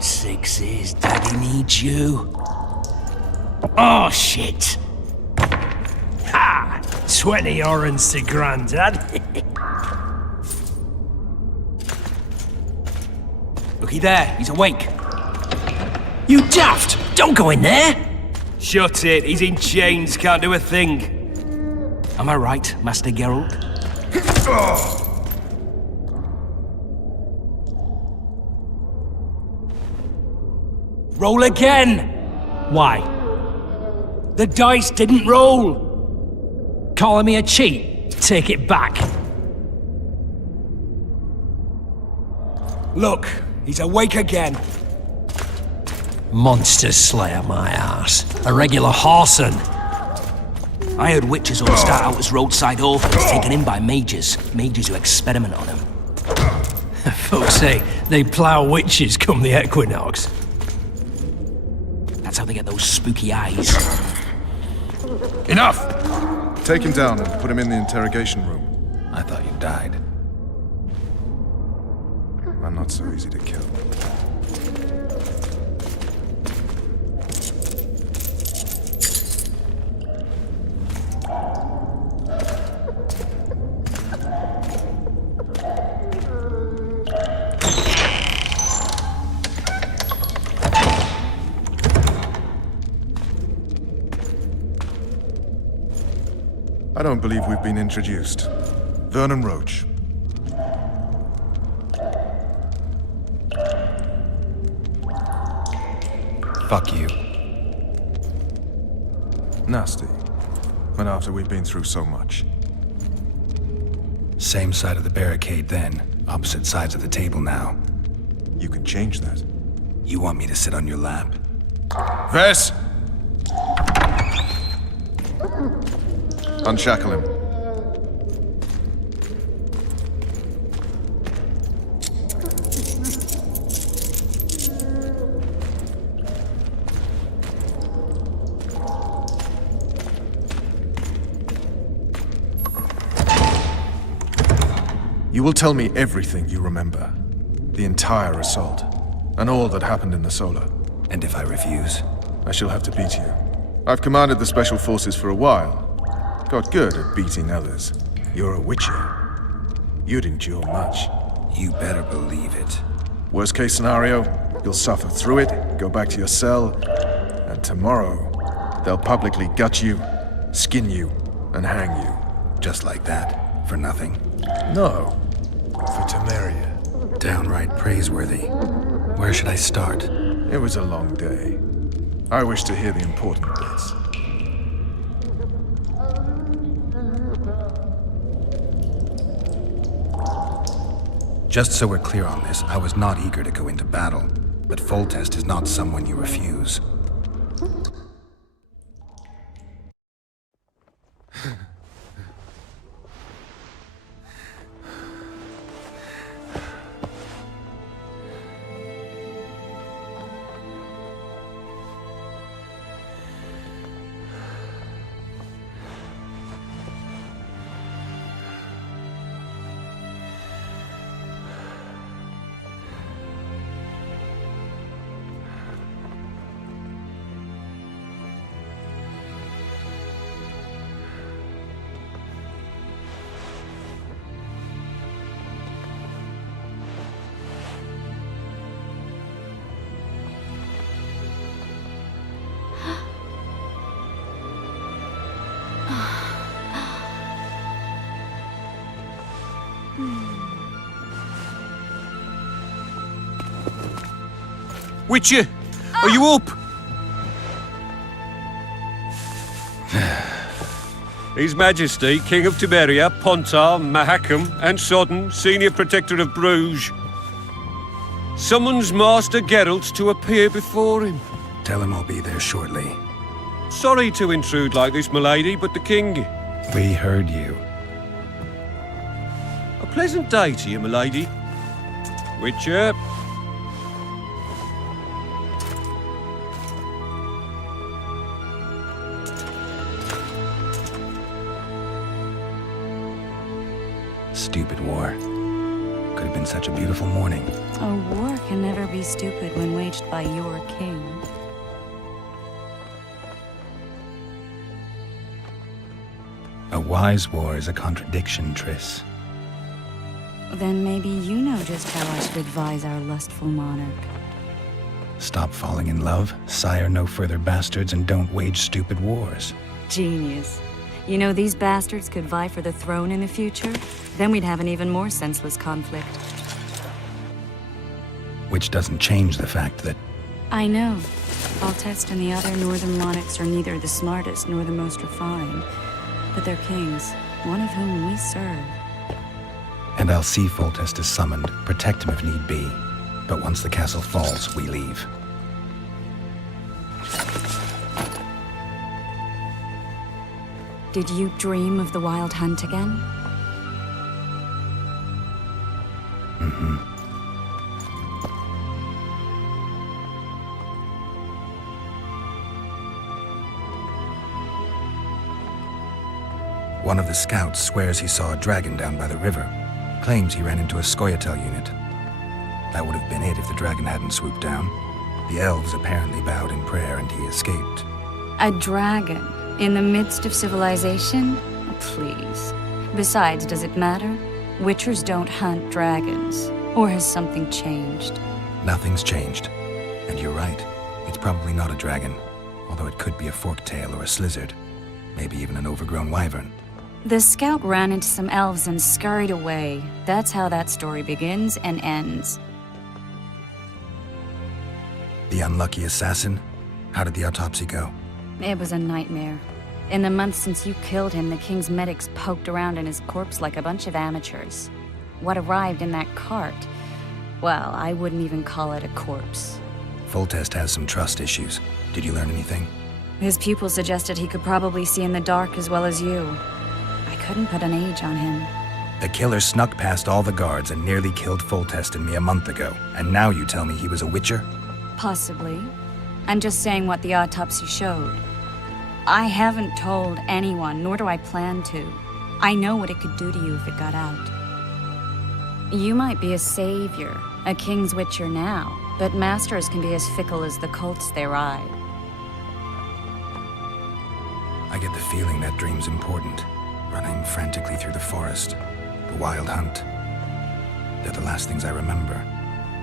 on, sixes. Daddy needs you. Oh, shit. Ha! 20 orange to Grandad. Looky there, he's awake. You daft! Don't go in there! Shut it, he's in chains, can't do a thing. Am I right, Master Geralt? Roll again! Why? The dice didn't roll! Calling me a cheat? Take it back. Look, he's awake again. Monster Slayer, my ass. A regular whoreson. I heard witches all start out as roadside orphans taken in by mages. Mages who experiment on them. Folks say they plough witches come the equinox. That's how they get those spooky eyes. Enough! Take him down and put him in the interrogation room. I thought you died. I'm not so easy to kill. I don't believe we've been introduced. Vernon Roach. Fuck you. Nasty. And after we've been through so much. Same side of the barricade then, opposite sides of the table now. You can change that. You want me to sit on your lap? Vess! Unshackle him. You will tell me everything you remember. The entire assault. And all that happened in the Solar. And if I refuse? I shall have to beat you. I've commanded the Special Forces for a while. Got good at beating others. You're a witcher. You'd endure much. You better believe it. Worst case scenario, you'll suffer through it, go back to your cell, and tomorrow, they'll publicly gut you, skin you, and hang you. Just like that? For nothing? No. For Temeria. Downright praiseworthy. Where should I start? It was a long day. I wish to hear the important bits. Just so we're clear on this, I was not eager to go into battle, but Foltest is not someone you refuse. Witcher, are you up? His Majesty, King of Temeria, Pontar, Mahakam, and Sodden, Senior Protector of Bruges, summons Master Geralt to appear before him. Tell him I'll be there shortly. Sorry to intrude like this, milady, but the King... We heard you. A pleasant day to you, milady. Witcher. Stupid war. could have been such a beautiful morning. A war can never be stupid when waged by your king. A wise war is a contradiction, Triss. Then maybe you know just how I should advise our lustful monarch. Stop falling in love, sire no further bastards, and don't wage stupid wars. Genius. You know, these bastards could vie for the throne in the future? Then we'd have an even more senseless conflict. Which doesn't change the fact that I know. Foltest and the other northern monarchs are neither the smartest nor the most refined, but they're kings, one of whom we serve. And I'll see Foltest is summoned, protect him if need be. But once the castle falls, we leave. Did you dream of the Wild Hunt again? Mm-hmm. One of the scouts swears he saw a dragon down by the river. Claims he ran into a Scoia'tael unit. That would have been it if the dragon hadn't swooped down. The elves apparently bowed in prayer and he escaped. A dragon? In the midst of civilization? Please. Besides, does it matter? Witchers don't hunt dragons. Or has something changed? Nothing's changed. And you're right. It's probably not a dragon. Although it could be a forktail or a slizzard. Maybe even an overgrown wyvern. The scout ran into some elves and scurried away. That's how that story begins and ends. The unlucky assassin? How did the autopsy go? It was a nightmare. In the months since you killed him, the king's medics poked around in his corpse like a bunch of amateurs. What arrived in that cart? Well, I wouldn't even call it a corpse. Foltest has some trust issues. Did you learn anything? His pupils suggested he could probably see in the dark as well as you. I couldn't put an age on him. The killer snuck past all the guards and nearly killed Foltest and me a month ago. And now you tell me he was a witcher? Possibly. I'm just saying what the autopsy showed. I haven't told anyone, nor do I plan to. I know what it could do to you if it got out. You might be a savior, a king's witcher now, but masters can be as fickle as the colts they ride. I get the feeling that dream's important. Running frantically through the forest. The wild hunt. They're the last things I remember.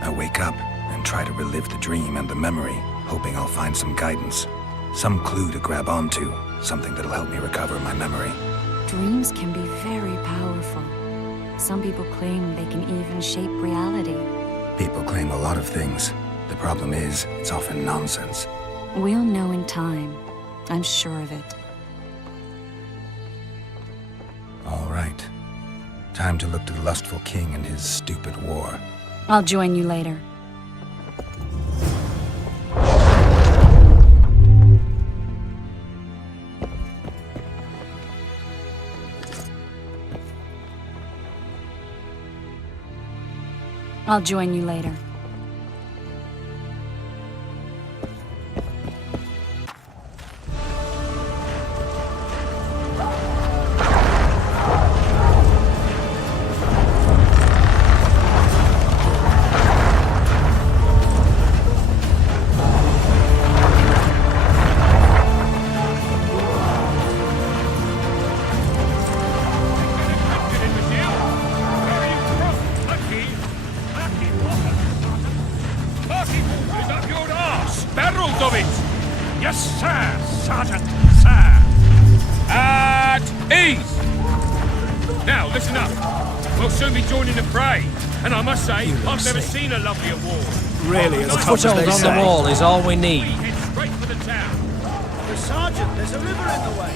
I wake up and try to relive the dream and the memory, hoping I'll find some guidance. Some clue to grab onto. Something that'll help me recover my memory. Dreams can be very powerful. Some people claim they can even shape reality. People claim a lot of things. The problem is, it's often nonsense. We'll know in time. I'm sure of it. All right. Time to look to the lustful king and his stupid war. I'll join you later. I'll join you later. Yes, sir, Sergeant, sir. At ease! Now, listen up. We'll soon be joining the fray. And I must say, I've never seen a lovelier war. Really, a foothold on the wall is all we need. We head straight for the town. Sergeant, there's a river in the way.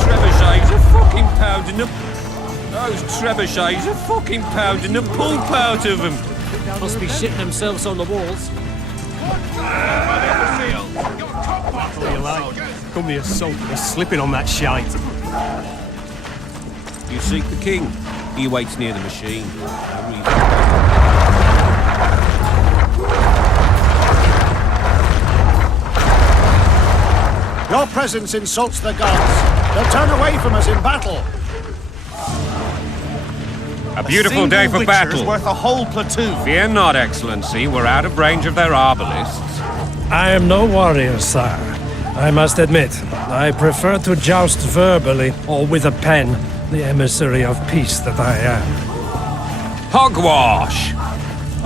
Trebuchets are fucking pounding the... Those trebuchets are fucking pounding the pulp out of them. Must be shitting themselves on the walls. What are you like? Come the assault, you're slipping on that shite. You seek the king. He waits near the machine. Your presence insults the gods. They'll turn away from us in battle. A beautiful day for battle. Worth a whole platoon. Fear not, Excellency. We're out of range of their arbalists. I am no warrior, sire. I must admit, I prefer to joust verbally or with a pen, the emissary of peace that I am. Hogwash!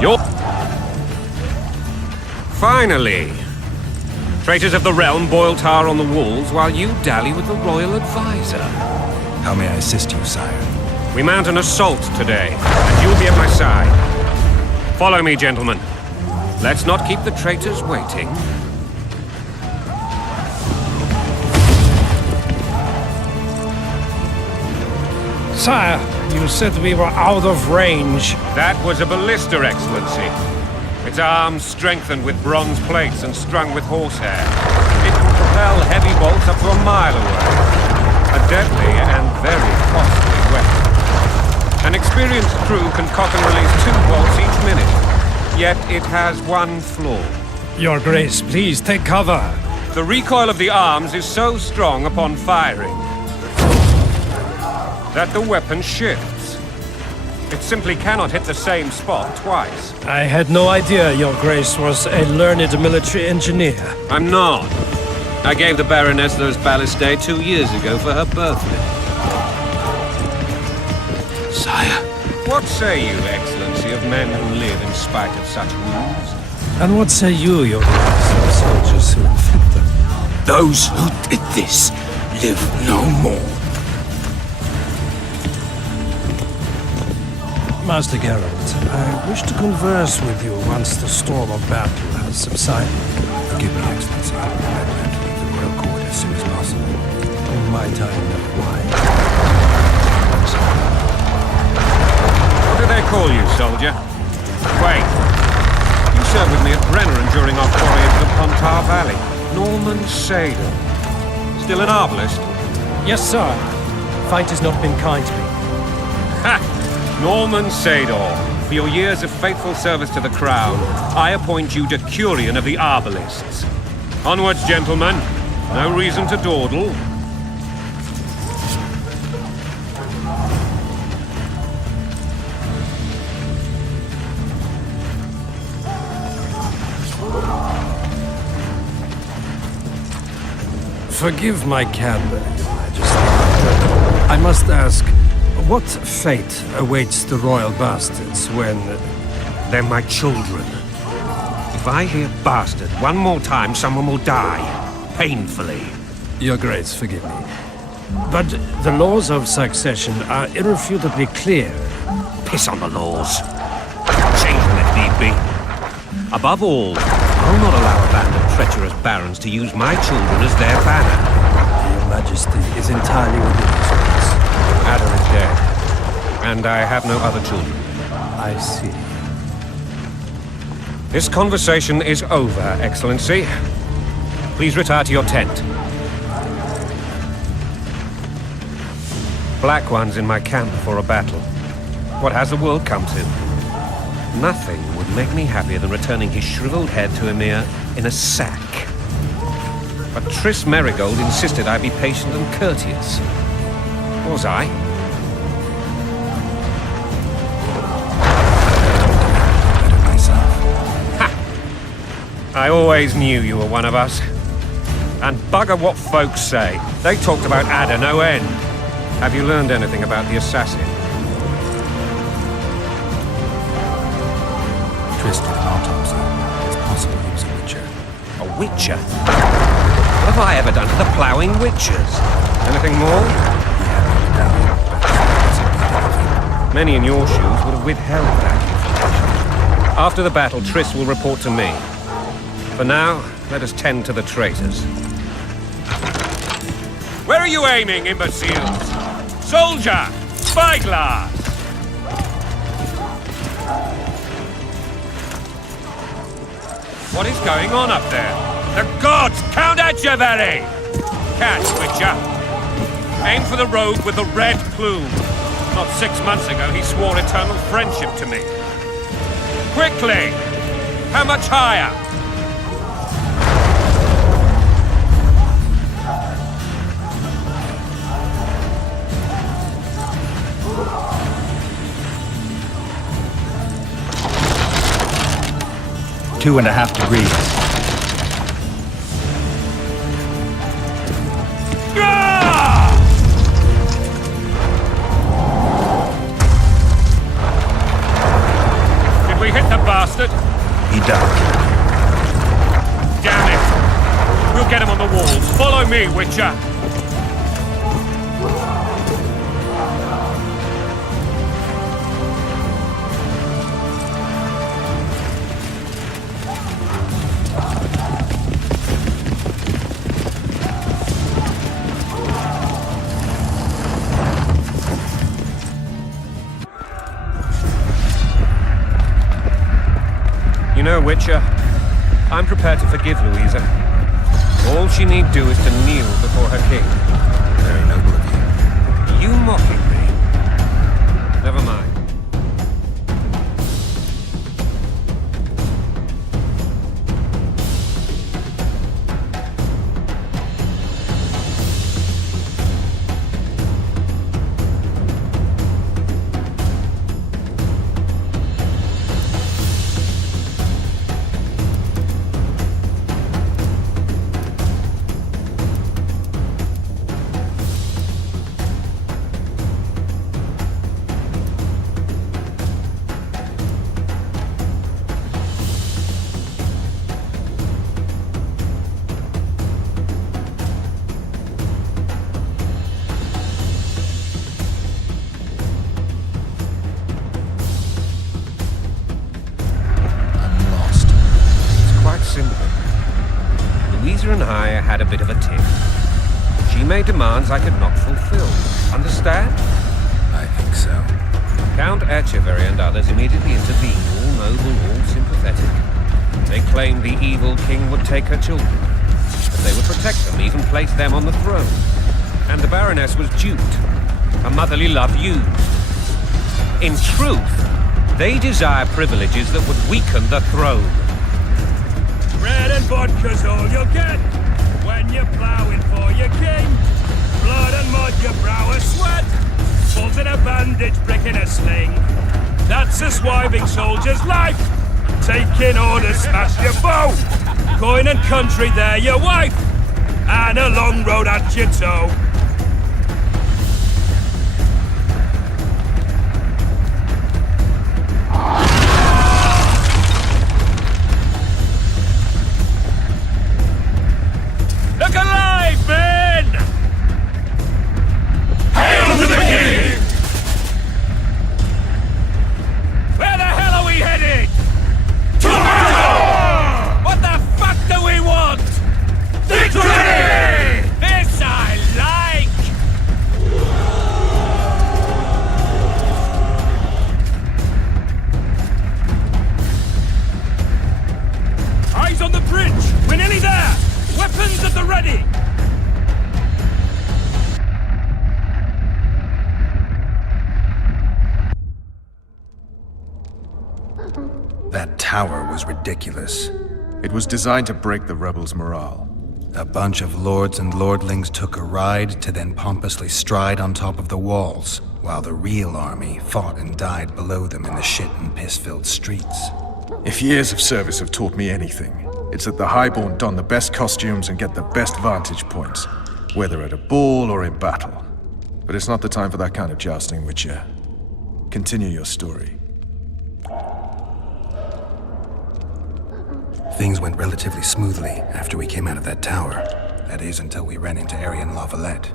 You're... Finally! Traitors of the realm boil tar on the walls while you dally with the royal advisor. How may I assist you, sire? We mount an assault today, and you'll be at my side. Follow me, gentlemen. Let's not keep the traitors waiting. Sire, you said we were out of range. That was a ballista, Excellency. Its arms strengthened with bronze plates and strung with horsehair. It can propel heavy bolts up to a mile away. A deadly and very costly weapon. An experienced crew can cock and release 2 bolts each minute. Yet it has one flaw. Your Grace, please take cover. The recoil of the arms is so strong upon firing that the weapon shifts. It simply cannot hit the same spot twice. I had no idea Your Grace was a learned military engineer. I'm not. I gave the Baroness those ballistae 2 years ago for her birthday. Sire. What say you, Excellency, of men who live in spite of such wounds? And what say you, Your Grace, of soldiers who inflict them? Those who did this live no more. Master Geralt, I wish to converse with you once the storm of battle has subsided. Forgive me, Excellency. I plan to leave the royal court as soon as possible. Might I know why? What do they call you, soldier? Wait. You served with me at Brenneran during our foray into the Pontar Valley. Norman Sador. Still an arbalist? Yes, sir. Fate has not been kind to me. Ha! Norman Sador. For your years of faithful service to the Crown, I appoint you Decurion of the Arbalists. Onwards, gentlemen. No reason to dawdle. Forgive my candor, Your Majesty. I must ask, what fate awaits the royal bastards when... They're my children. If I hear bastard one more time, someone will die. Painfully. Your Grace, forgive me. But the laws of succession are irrefutably clear. Piss on the laws. Change them if need be. Above all, I'll not allow a band of treacherous barons to use my children as their banner. Your Majesty is entirely within his rights. Ada is dead, and I have no other children. I see. This conversation is over, Excellency. Please retire to your tent. Black One's in my camp before a battle. What has the world come to? Nothing would make me happier than returning his shriveled head to Emir in a sack. But Triss Merigold insisted I be patient and courteous. Was I? Ha! I always knew you were one of us. And bugger what folks say. They talked about Ada no end. Have you learned anything about the assassin? Triss did an autopsy. It's possible he was a witcher. A witcher? What have I ever done to the ploughing witchers? Anything more? Many in your shoes would have withheld that information. After the battle, Triss will report to me. For now, let us tend to the traitors. Where are you aiming, imbeciles? Soldier! Spyglass! What is going on up there? The gods! Count Etcheverry! Catch, Witcher! Aim for the rogue with the red plume. Not 6 months ago, he swore eternal friendship to me. Quickly! How much higher? -2.5 degrees. Did we hit the bastard? He died. Damn it! We'll get him on the walls. Follow me, Witcher! You know, Witcher, I'm prepared to forgive Louisa. All she need do is to kneel before her king. Very noble of you. You mocking me? Never mind. Louisa and I had a bit of a tiff. She made demands I could not fulfill. Understand? I think so. Count Etcheverry and others immediately intervened, all noble, all sympathetic. They claimed the evil king would take her children, that they would protect them, even place them on the throne. And the Baroness was duped, her motherly love used. In truth, they desire privileges that would weaken the throne. Bread and vodka's all you'll get when you're ploughing for your king. Blood and mud, your brow a sweat. Falls in a bandage, brick in a sling. That's a swiving soldier's life. Taking orders, smash your bow. Coin and country, they're your wife. And a long road at your toe. Look alive, men! Hail to the king! Where the hell are we headed? To battle! What the fuck do we want? Victory! This I like! Eyes on the bridge! We're nearly there! Weapons at the ready! That tower was ridiculous. It was designed to break the rebels' morale. A bunch of lords and lordlings took a ride to then pompously stride on top of the walls, while the real army fought and died below them in the shit and piss-filled streets. If years of service have taught me anything, it's that the Highborn don the best costumes and get the best vantage points, whether at a ball or in battle. But it's not the time for that kind of jousting, Witcher. Continue your story. Things went relatively smoothly after we came out of that tower. That is, until we ran into Aryan La Valette.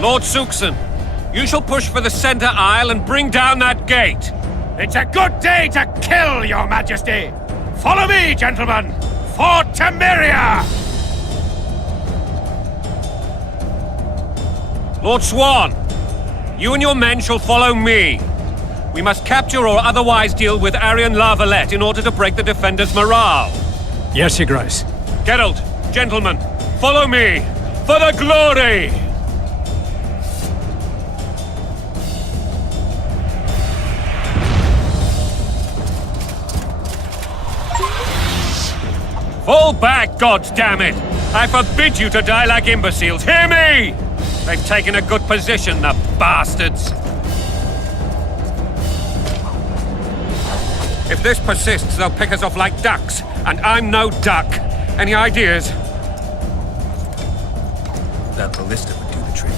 Lord Suxon, you shall push for the center aisle and bring down that gate. It's a good day to kill, Your Majesty! Follow me, gentlemen! For Temeria! Lord Swan, you and your men shall follow me. We must capture or otherwise deal with Arian La Valette in order to break the defenders' morale. Yes, Your Grace. Geralt, gentlemen, follow me for the glory! Fall back, goddammit! I forbid you to die like imbeciles. Hear me! They've taken a good position, the bastards. If this persists, they'll pick us off like ducks, and I'm no duck. Any ideas? That ballista would do the trick.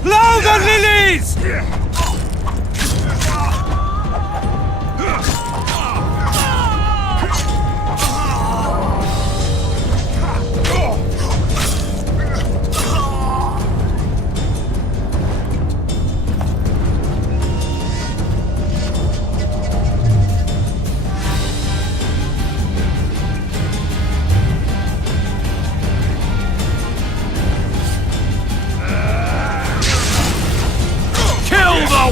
Blow the lilies! Kill the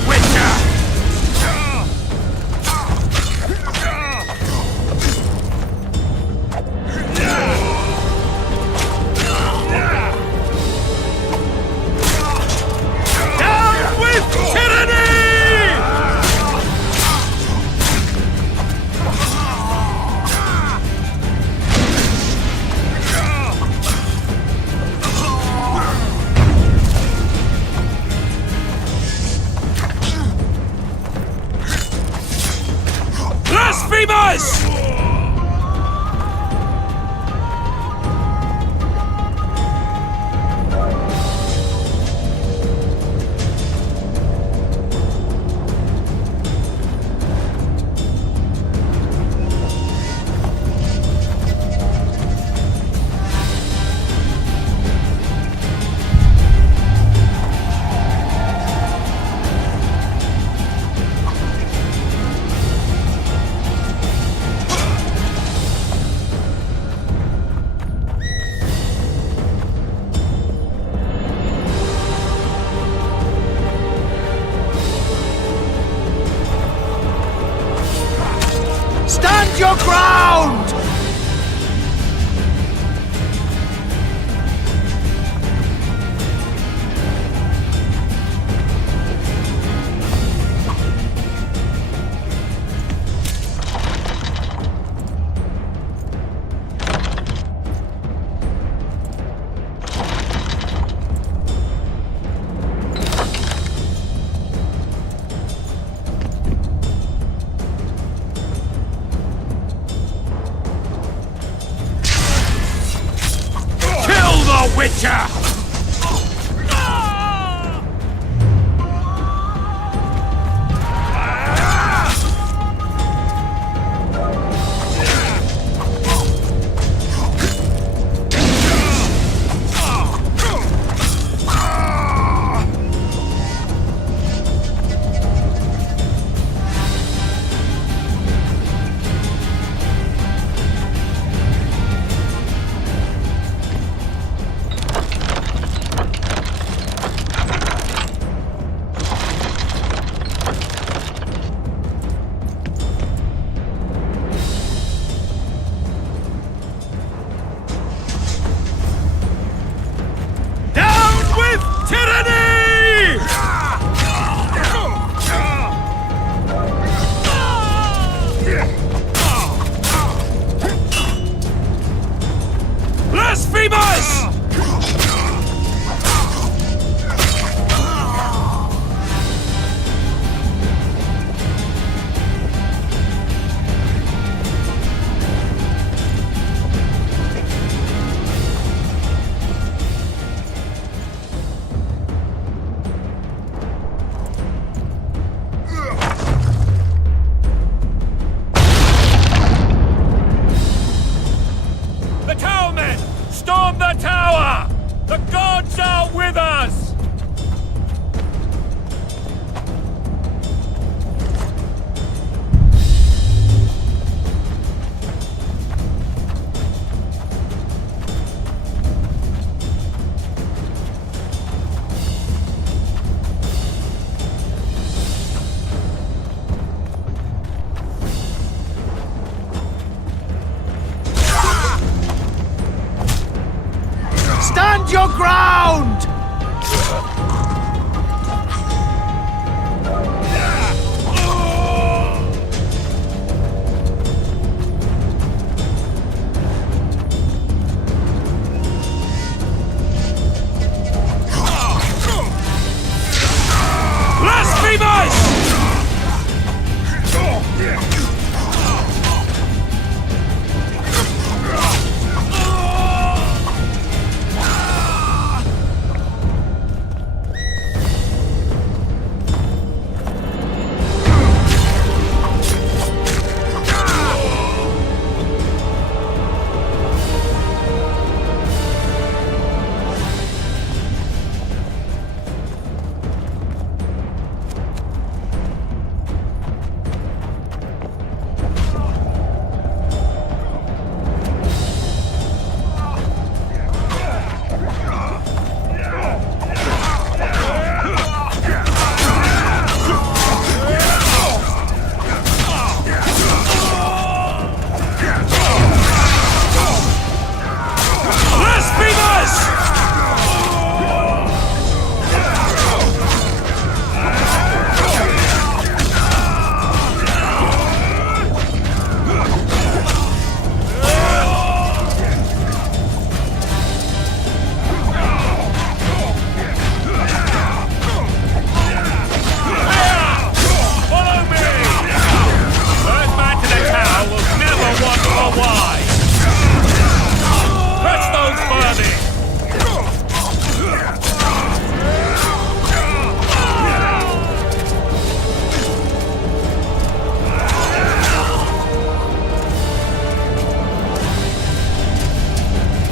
ground!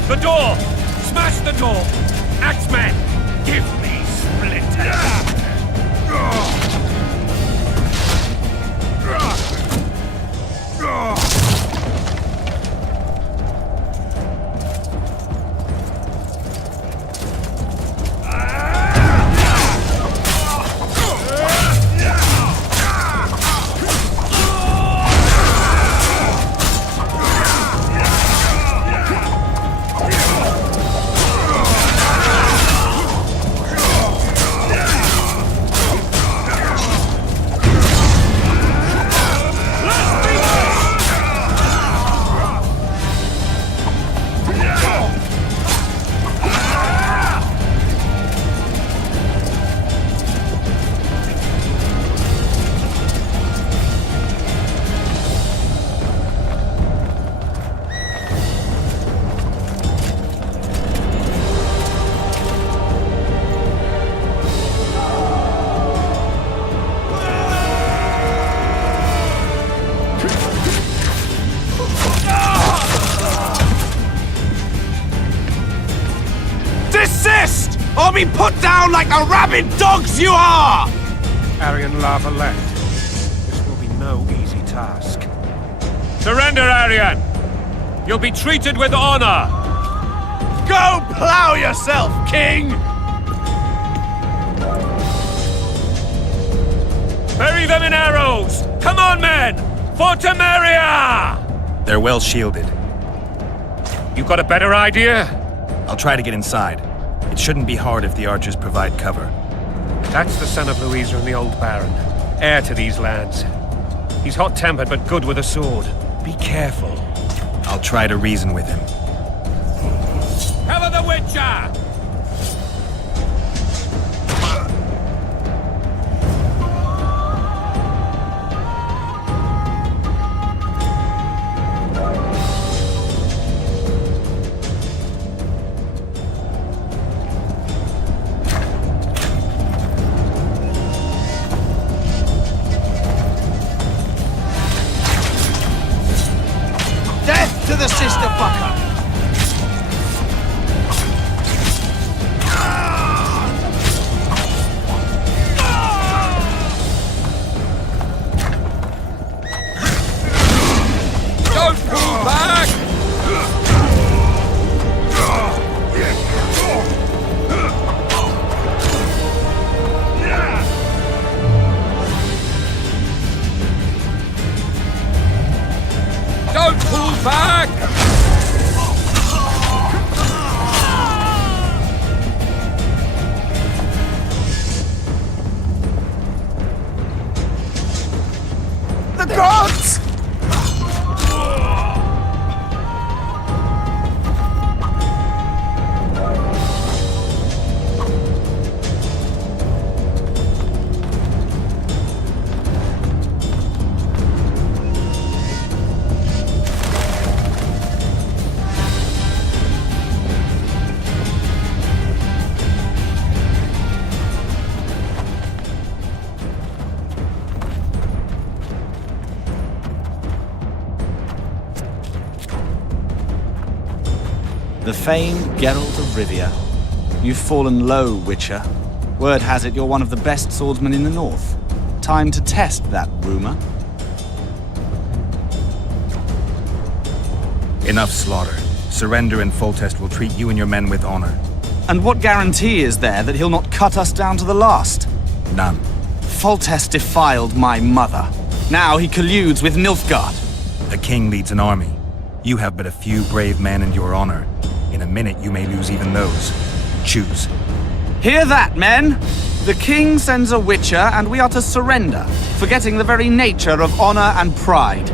The door! Smash the door! Axeman, give me splinters! Desist! Or be put down like the rabid dogs you are! Aryan Lava left. This will be no easy task. Surrender, Aryan! You'll be treated with honor! Go plow yourself, King! Bury them in arrows! Come on, men! For Temeria! They're well shielded. You got a better idea? I'll try to get inside. It shouldn't be hard if the archers provide cover. That's the son of Louisa and the old Baron, heir to these lands. He's hot-tempered but good with a sword. Be careful. I'll try to reason with him. Cover the Witcher! Death to the sister fucker! famed Geralt of Rivia. You've fallen low, Witcher. Word has it you're one of the best swordsmen in the north. Time to test that rumor. Enough slaughter. Surrender and Foltest will treat you and your men with honor. And what guarantee is there that he'll not cut us down to the last? None. Foltest defiled my mother. Now he colludes with Nilfgaard. The king leads an army. You have but a few brave men and your honor. In a minute, you may lose even those. Choose. Hear that, men? The king sends a Witcher, and we are to surrender, forgetting the very nature of honor and pride.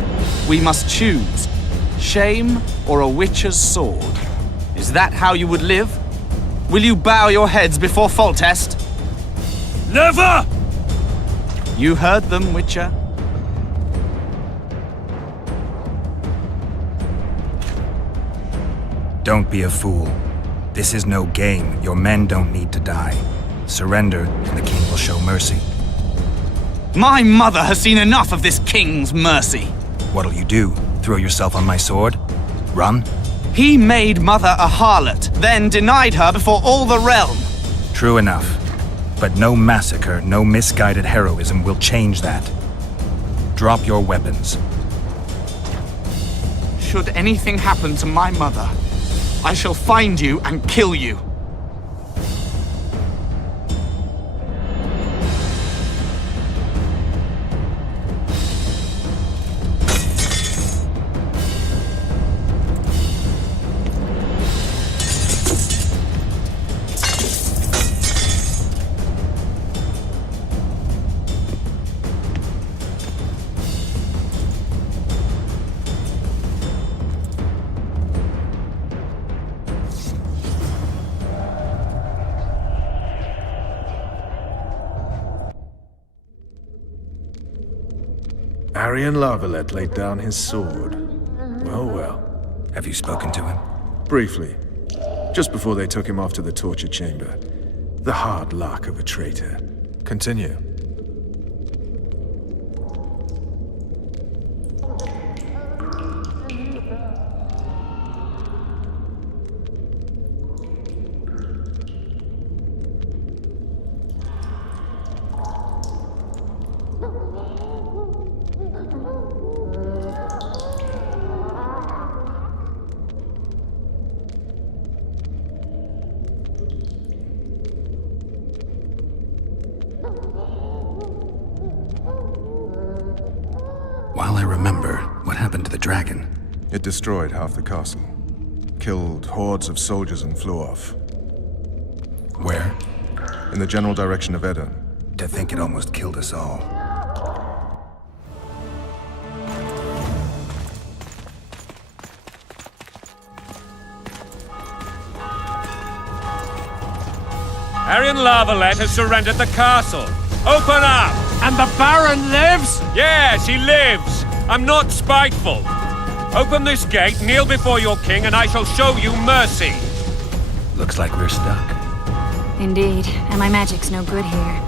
We must choose. Shame or a Witcher's sword. Is that how you would live? Will you bow your heads before Foltest? Never! You heard them, Witcher. Don't be a fool. This is no game. Your men don't need to die. Surrender, and the king will show mercy. My mother has seen enough of this king's mercy. What'll you do? Throw yourself on my sword? Run? He made mother a harlot, then denied her before all the realm. True enough. But no massacre, no misguided heroism will change that. Drop your weapons. Should anything happen to my mother, I shall find you and kill you. Arian Lavalette laid down his sword. Well, well. Have you spoken to him? Briefly. Just before they took him off to the torture chamber. The hard luck of a traitor. Continue. While I remember, what happened to the dragon? It destroyed half the castle. Killed hordes of soldiers and flew off. Where? In the general direction of Edern. To think it almost killed us all. Arian Lavalette has surrendered the castle. Open up! And the Baron lives? Yeah, she lives. I'm not spiteful. Open this gate, kneel before your king, and I shall show you mercy. Looks like we're stuck. Indeed, and my magic's no good here.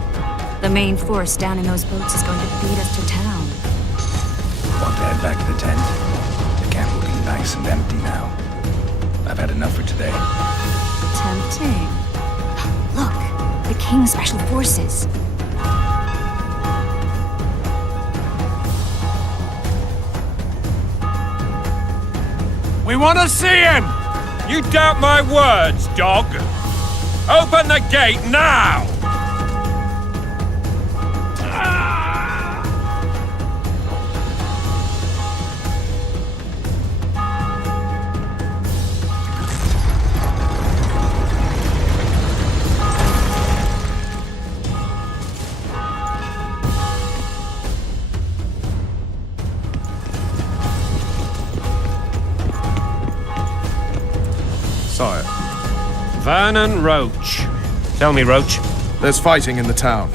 The main force down in those boats is going to beat us to town. Want to head back to the tent? The camp will be nice and empty now. I've had enough for today. Tempting. Look, the King's Special Forces. We want to see him! You doubt my words, dog? Open the gate now! Sire, Vernon Roach. Tell me, Roach. there's fighting in the town.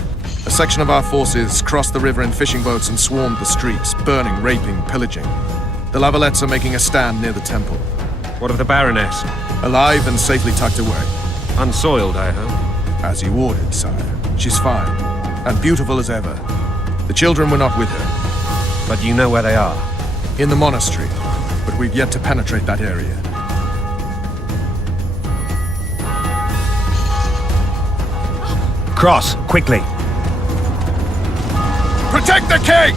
A section of our forces crossed the river in fishing boats and swarmed the streets, burning, raping, pillaging. The Lavalettes are making a stand near the temple. What of the Baroness? Alive and safely tucked away. Unsoiled, I hope. As you ordered, sire. She's fine, and beautiful as ever. The children were not with her. But you know where they are. In the monastery, but we've yet to penetrate that area. Cross, quickly. Protect the king!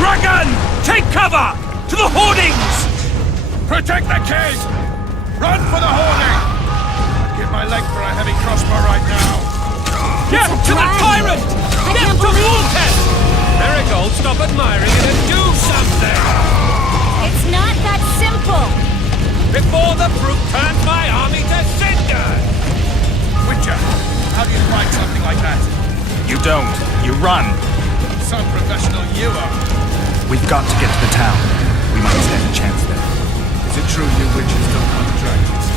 Dragon! Take cover! To the hoardings! Protect the king! Run for the hoarding! I'd give my leg for a heavy crossbow right now. Get to the tyrant! Get to Woltest! Marigold, stop admiring it and do something! It's not that simple! Before the brute turns my army to cinder! Witcher, how do you fight something like that? You don't. You run. Some professional you are. We've got to get to the town. We might stand a chance there. Is it true you witches don't hunt dragons?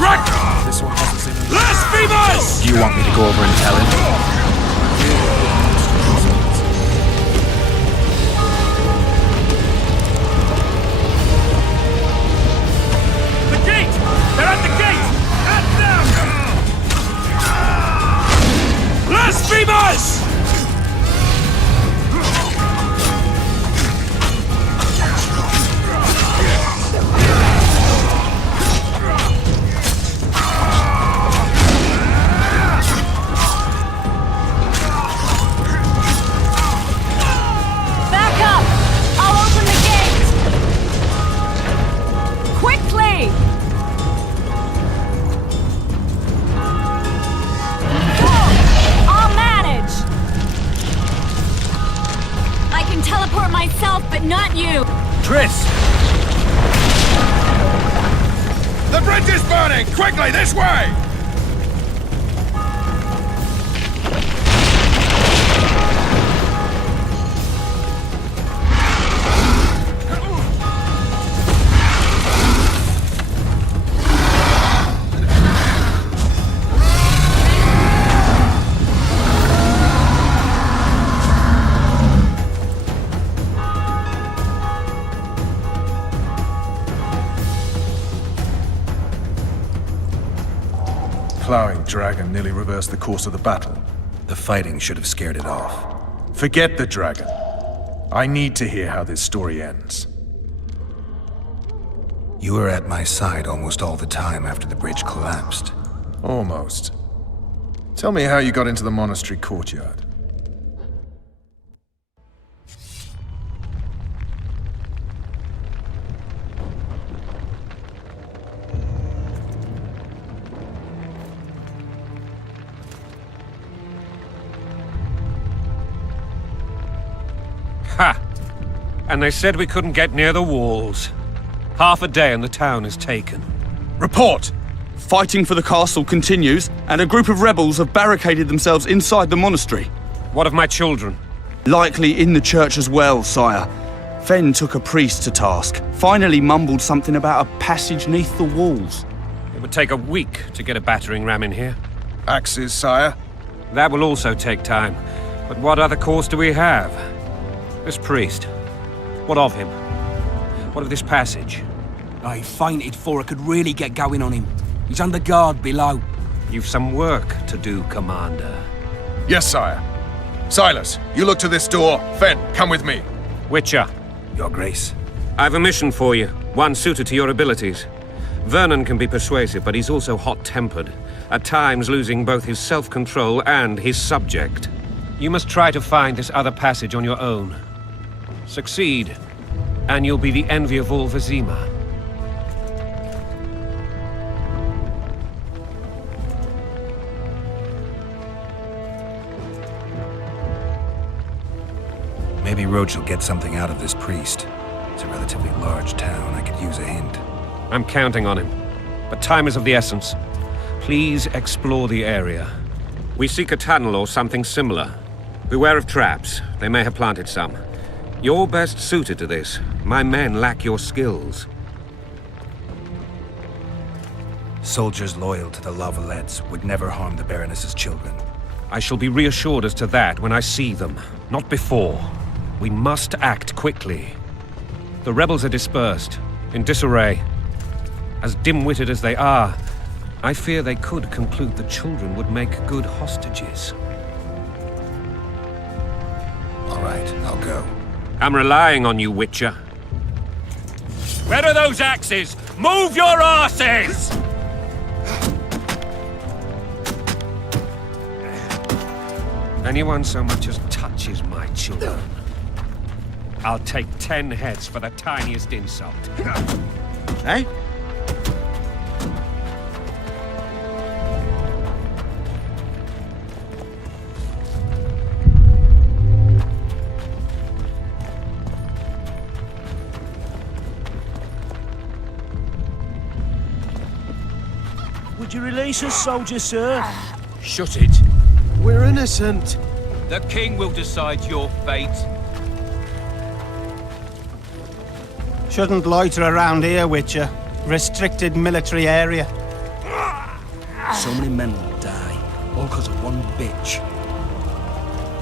Right! This one hasn't seen any... Blasphemers! Do you want me to go over and tell him? The gate! They're at the gate! At them! Blasphemers! Back up! I'll open the gate! Quickly! I'll manage! I can teleport myself, but not you! Triss! The bridge is burning! Quickly, this way! Plowing dragon nearly reversed the course of the battle. The fighting should have scared it off. Forget the dragon. I need to hear how this story ends. You were at my side almost all the time after the bridge collapsed. Almost. Tell me how you got into the monastery courtyard. Ha! And they said we couldn't get near the walls. Half a day and the town is taken. Report! Fighting for the castle continues, and a group of rebels have barricaded themselves inside the monastery. What of my children? Likely in the church as well, sire. Fen took a priest to task, finally mumbled something about a passage neath the walls. It would take a week to get a battering ram in here. Axes, sire? That will also take time. But what other course do we have? This priest. What of him? What of this passage? I fainted before I could really get going on him. He's under guard below. You've some work to do, Commander. Yes, sire. Silas, you look to this door. Fen, come with me. Witcher, Your Grace. I've a mission for you, one suited to your abilities. Vernon can be persuasive, but he's also hot-tempered, at times losing both his self-control and his subject. You must try to find this other passage on your own. Succeed, and you'll be the envy of all Vizima. Maybe Roach will get something out of this priest. It's a relatively large town. I could use a hint. I'm counting on him. But time is of the essence. Please explore the area. We seek a tunnel or something similar. Beware of traps. They may have planted some. You're best suited to this. My men lack your skills. Soldiers loyal to the Lavalettes would never harm the Baroness's children. I shall be reassured as to that when I see them, not before. We must act quickly. The rebels are dispersed, in disarray. As dim-witted as they are, I fear they could conclude the children would make good hostages. All right. right, I'll go. I'm relying on you, Witcher. Where are those axes? Move your asses! Anyone so much as touches my children, I'll take 10 heads for the tiniest insult. Eh? Would you release us, soldier, sir? Shut it. We're innocent. The king will decide your fate. Shouldn't loiter around here, Witcher. Restricted military area. So many men will die, all because of one bitch.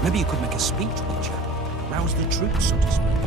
Maybe you could make a speech, Witcher. Rouse the troops, so to speak.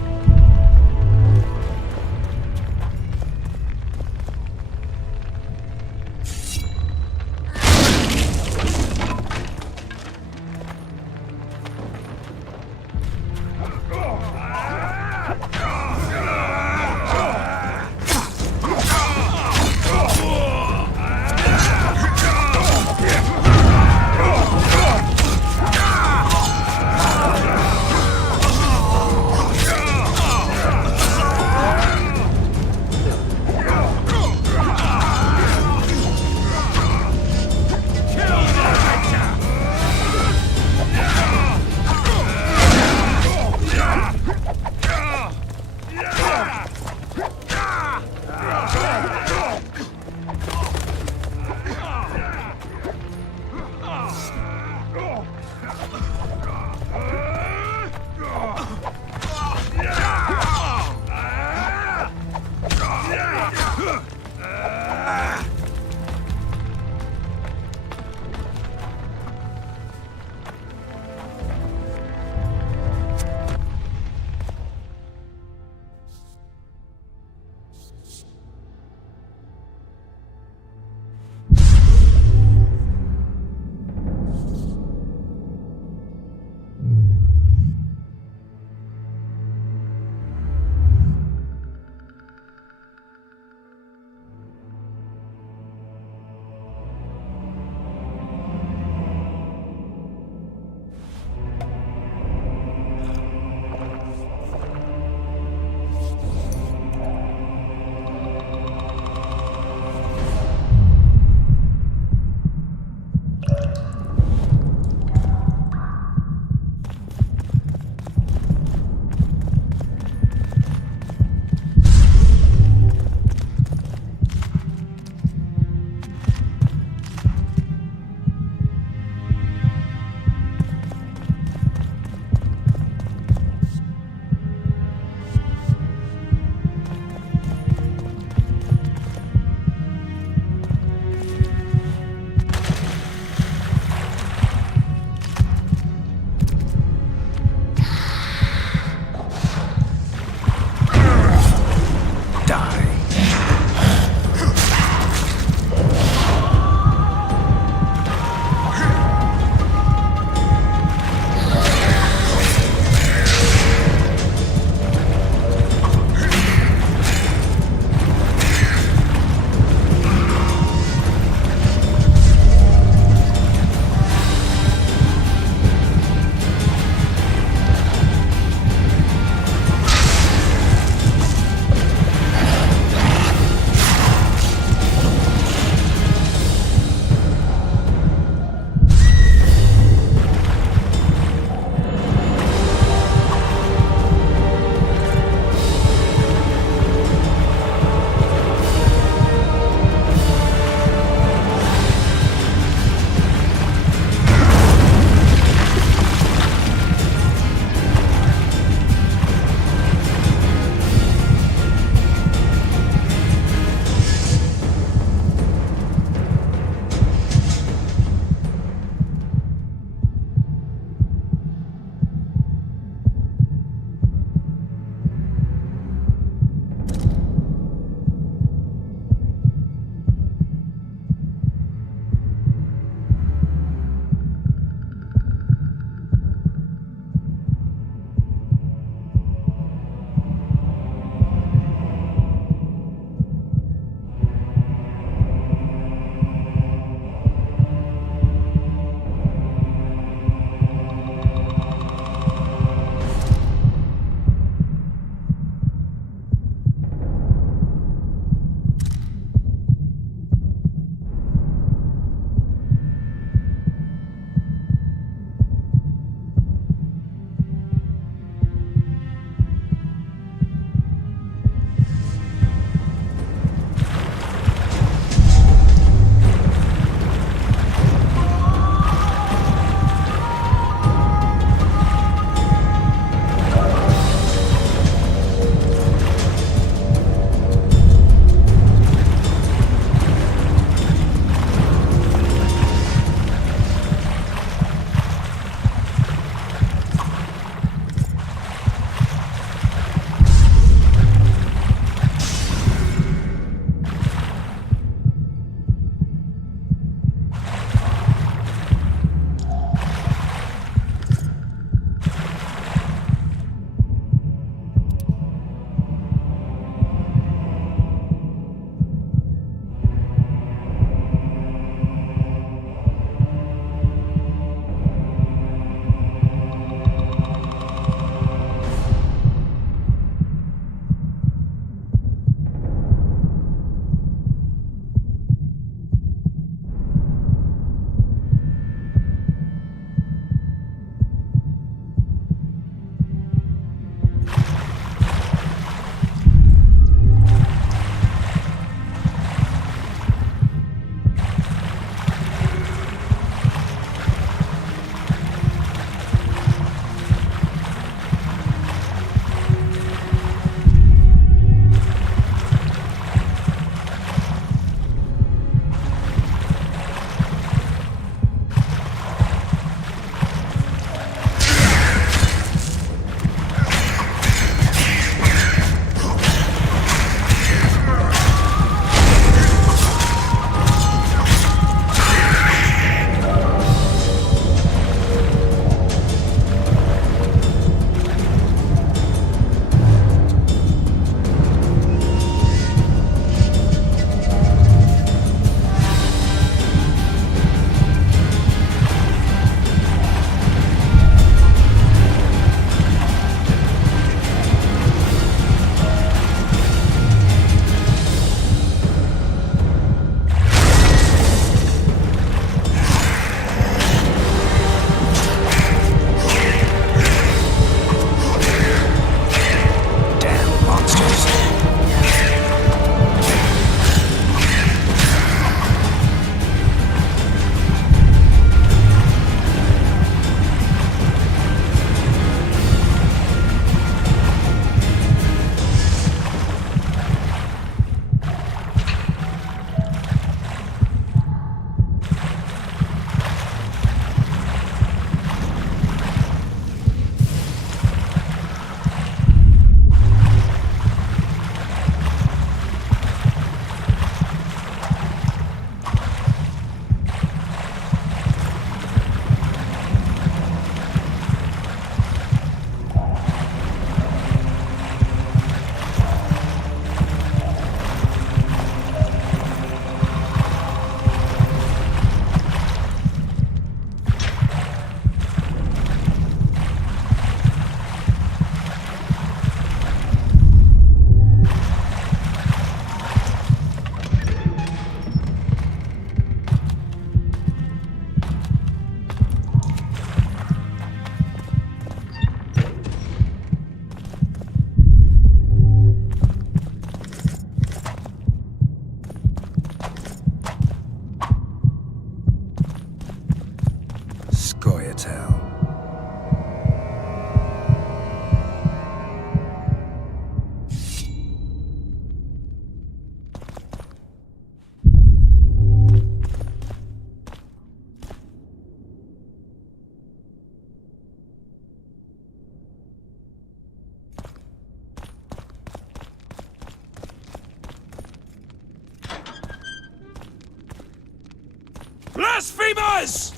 Blasphemers!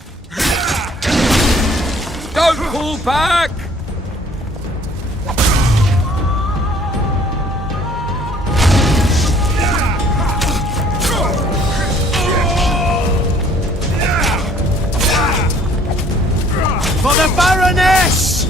Don't pull back! For the Baroness!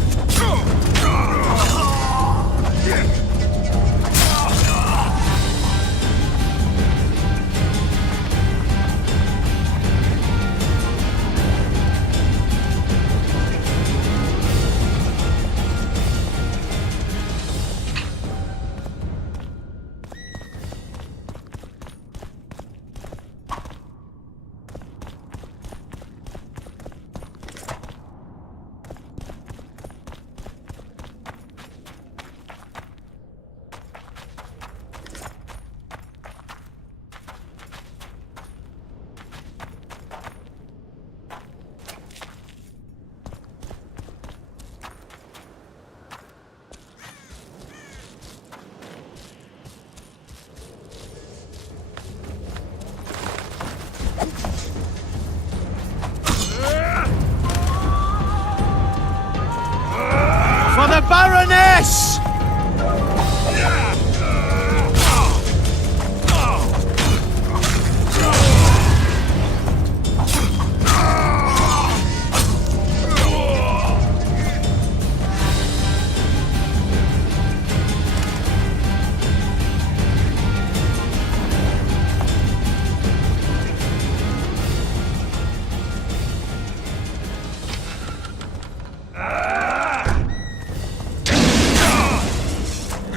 For the Baroness!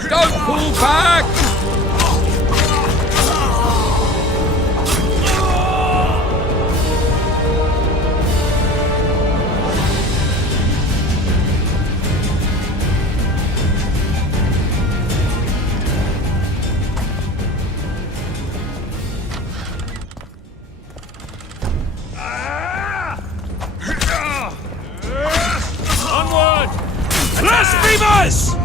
Don't pull back! Onward! Blasphemers!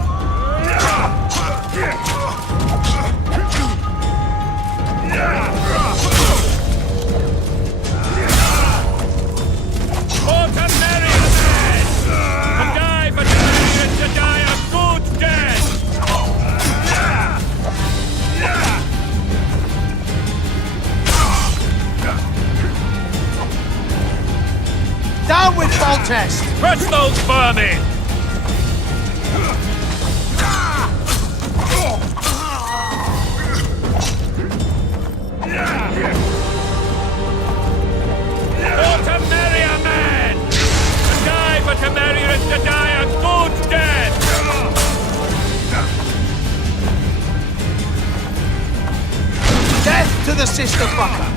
Down with Foltest! Crush those vermin! For Temeria, man! To die for Temeria is to die a good death! Death to the Sister Fucker!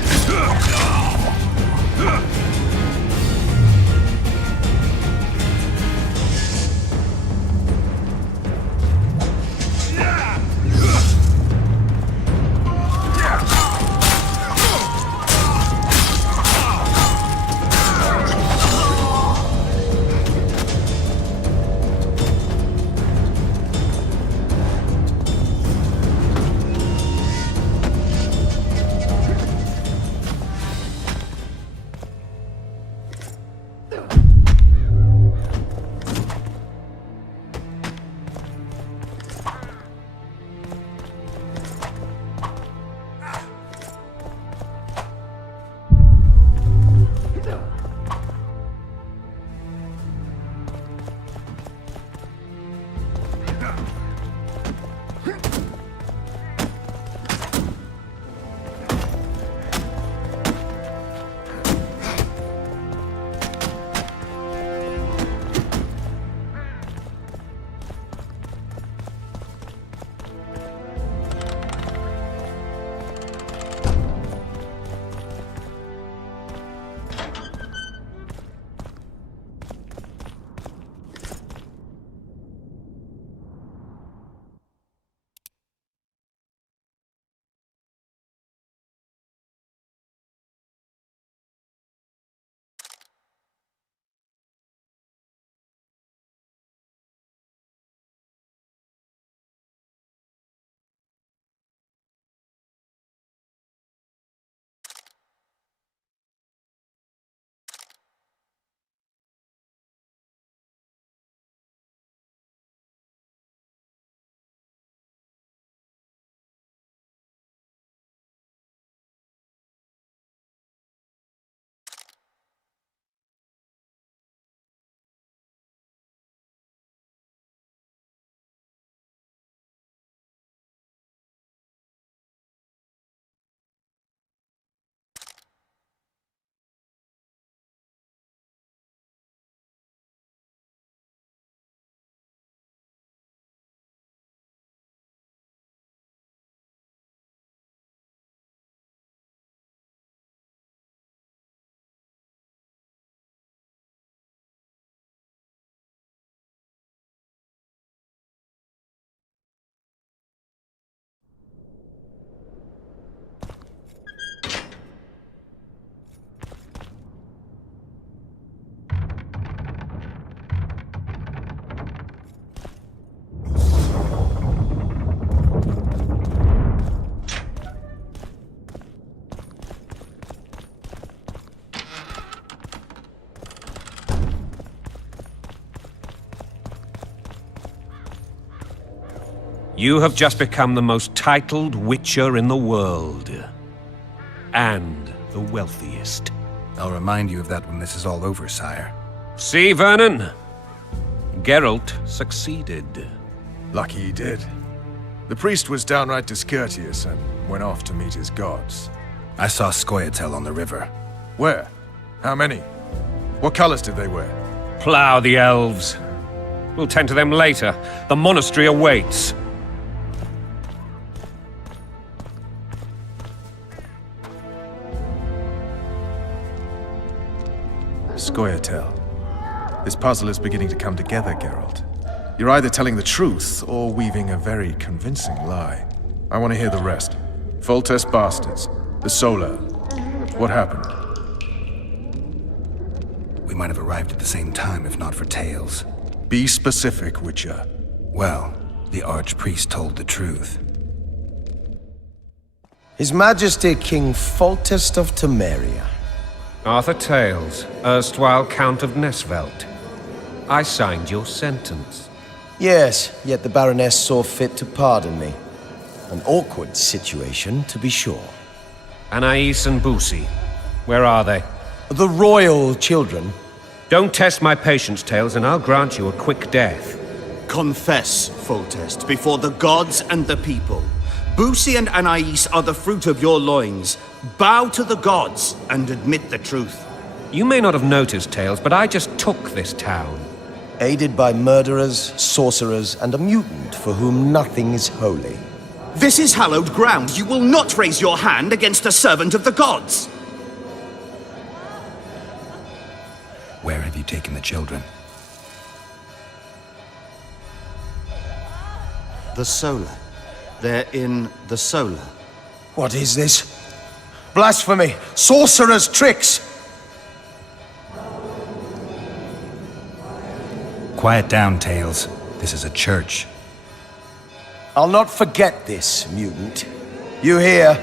You have just become the most titled Witcher in the world. And the wealthiest. I'll remind you of that when this is all over, sire. See, Vernon? Geralt succeeded. Lucky he did. The priest was downright discourteous and went off to meet his gods. I saw Scoia'tael on the river. Where? How many? What colors did they wear? Plough the elves. We'll tend to them later. The monastery awaits. Scoia'tael. This puzzle is beginning to come together, Geralt. You're either telling the truth or weaving a very convincing lie. I want to hear the rest. Foltest bastards. The Solar. What happened? We might have arrived at the same time if not for Tales. Be specific, Witcher. Well, the Archpriest told the truth. His Majesty King Foltest of Temeria. Arthur Tales, erstwhile Count of Nesvelt. I signed your sentence. Yes, yet the Baroness saw fit to pardon me. An awkward situation, to be sure. Anais and Boussy, where are they? The royal children. Don't test my patience, Tales, and I'll grant you a quick death. Confess, Foltest, before the gods and the people. Boussy and Anais are the fruit of your loins. Bow to the gods and admit the truth. You may not have noticed, Tales, but I just took this town. Aided by murderers, sorcerers, and a mutant for whom nothing is holy. This is hallowed ground. You will not raise your hand against a servant of the gods. Where have you taken the children? The Solar. They're in the Solar. What is this? Blasphemy! Sorcerers' tricks! Quiet down, Tales. This is a church. I'll not forget this, mutant. You hear?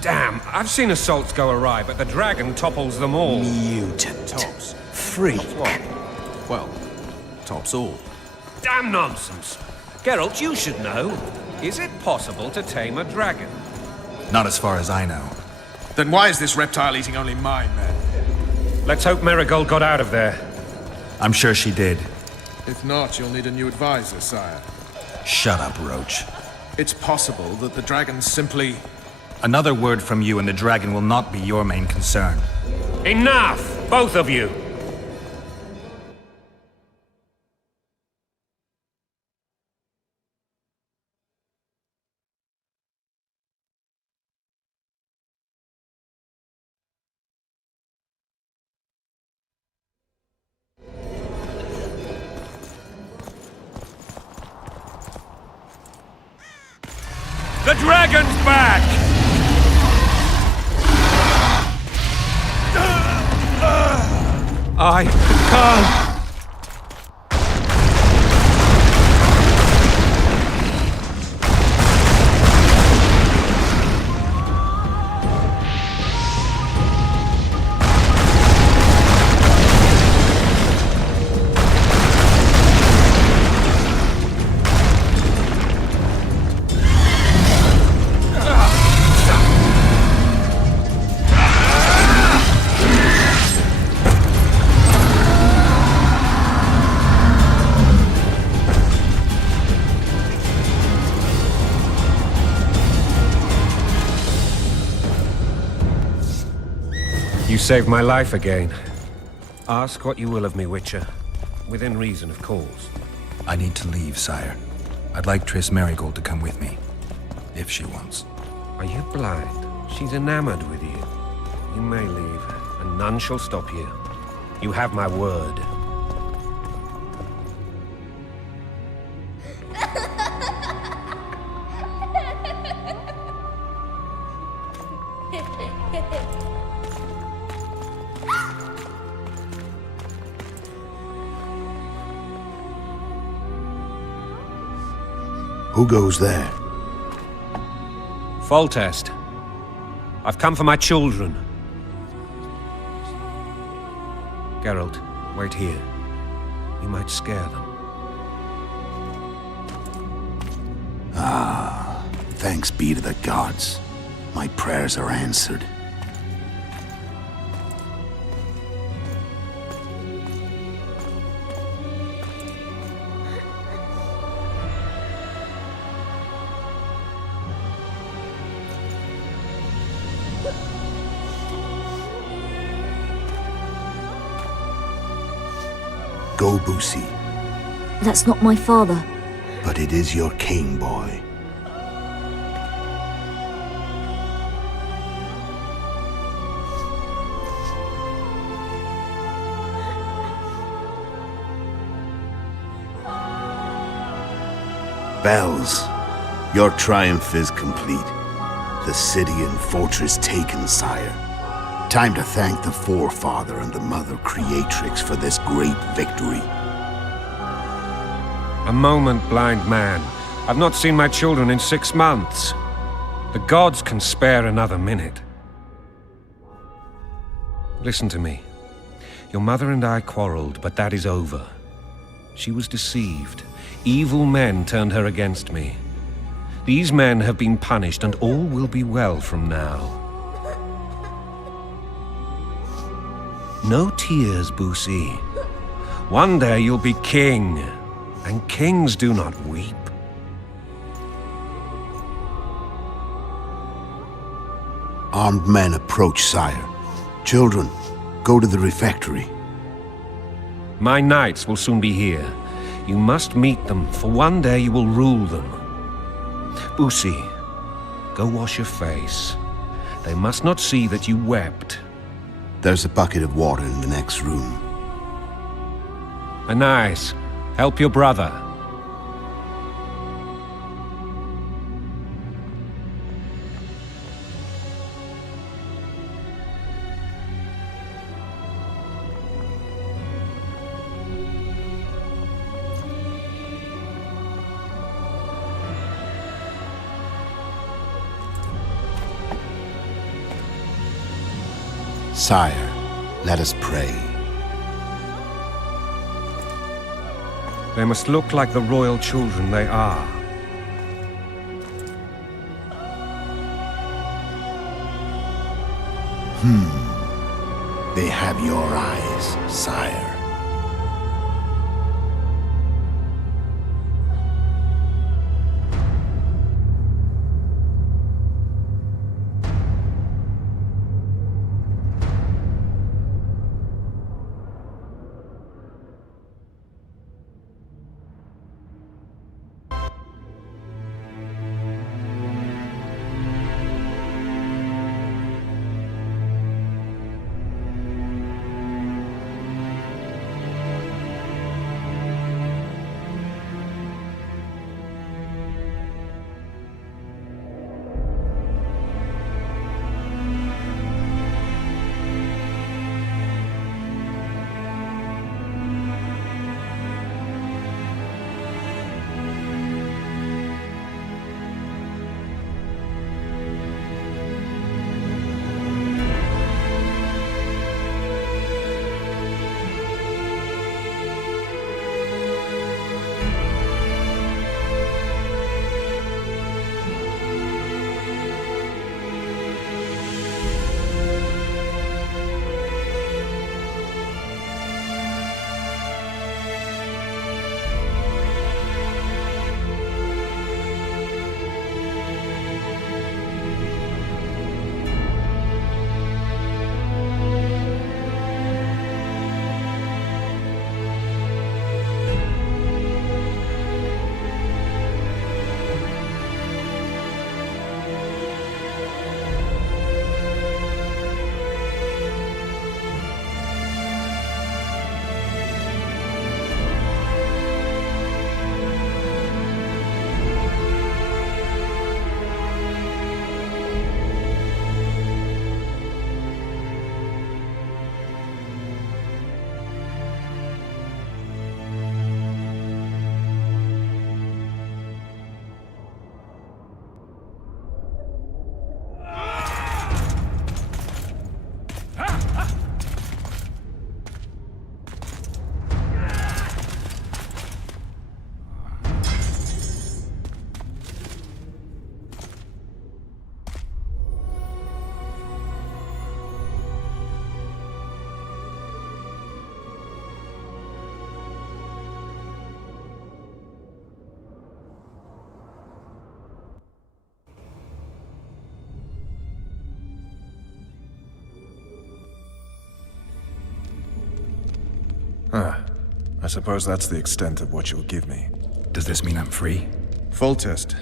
Damn, I've seen assaults go awry, but the dragon topples them all. Mutant. Tops. Freak. What? Well, tops all. Damn nonsense. Geralt, you should know. Is it possible to tame a dragon? Not as far as I know. Then why is this reptile eating only my men? Let's hope Marigold got out of there. I'm sure she did. If not, you'll need a new advisor, sire. Shut up, Roach. It's possible that the dragon simply... Another word from you and the dragon will not be your main concern. Enough! Both of you! The dragon's back! I can't... You saved my life again. Ask what you will of me, Witcher. Within reason, of course. I need to leave, sire. I'd like Triss Merigold to come with me. If she wants. Are you blind? She's enamored with you. You may leave, and none shall stop you. You have my word. Who goes there? Foltest. I've come for my children. Geralt, wait here. You might scare them. Thanks be to the gods. My prayers are answered. Go, Boosie. That's not my father. But it is your king, boy. Bells, your triumph is complete. The city and fortress taken, sire. Time to thank the Forefather and the Mother Creatrix for this great victory. A moment, blind man. I've not seen my children in 6 months. The gods can spare another minute. Listen to me. Your mother and I quarreled, but that is over. She was deceived. Evil men turned her against me. These men have been punished, and all will be well from now. No tears, Boosie. One day you'll be king, and kings do not weep. Armed men approach, sire. Children, go to the refectory. My knights will soon be here. You must meet them, for one day you will rule them. Boosie, go wash your face. They must not see that you wept. There's a bucket of water in the next room. Anais, help your brother. Sire, let us pray. They must look like the royal children they are. They have your eyes, sire. I suppose that's the extent of what you'll give me. Does this mean I'm free? Foltest,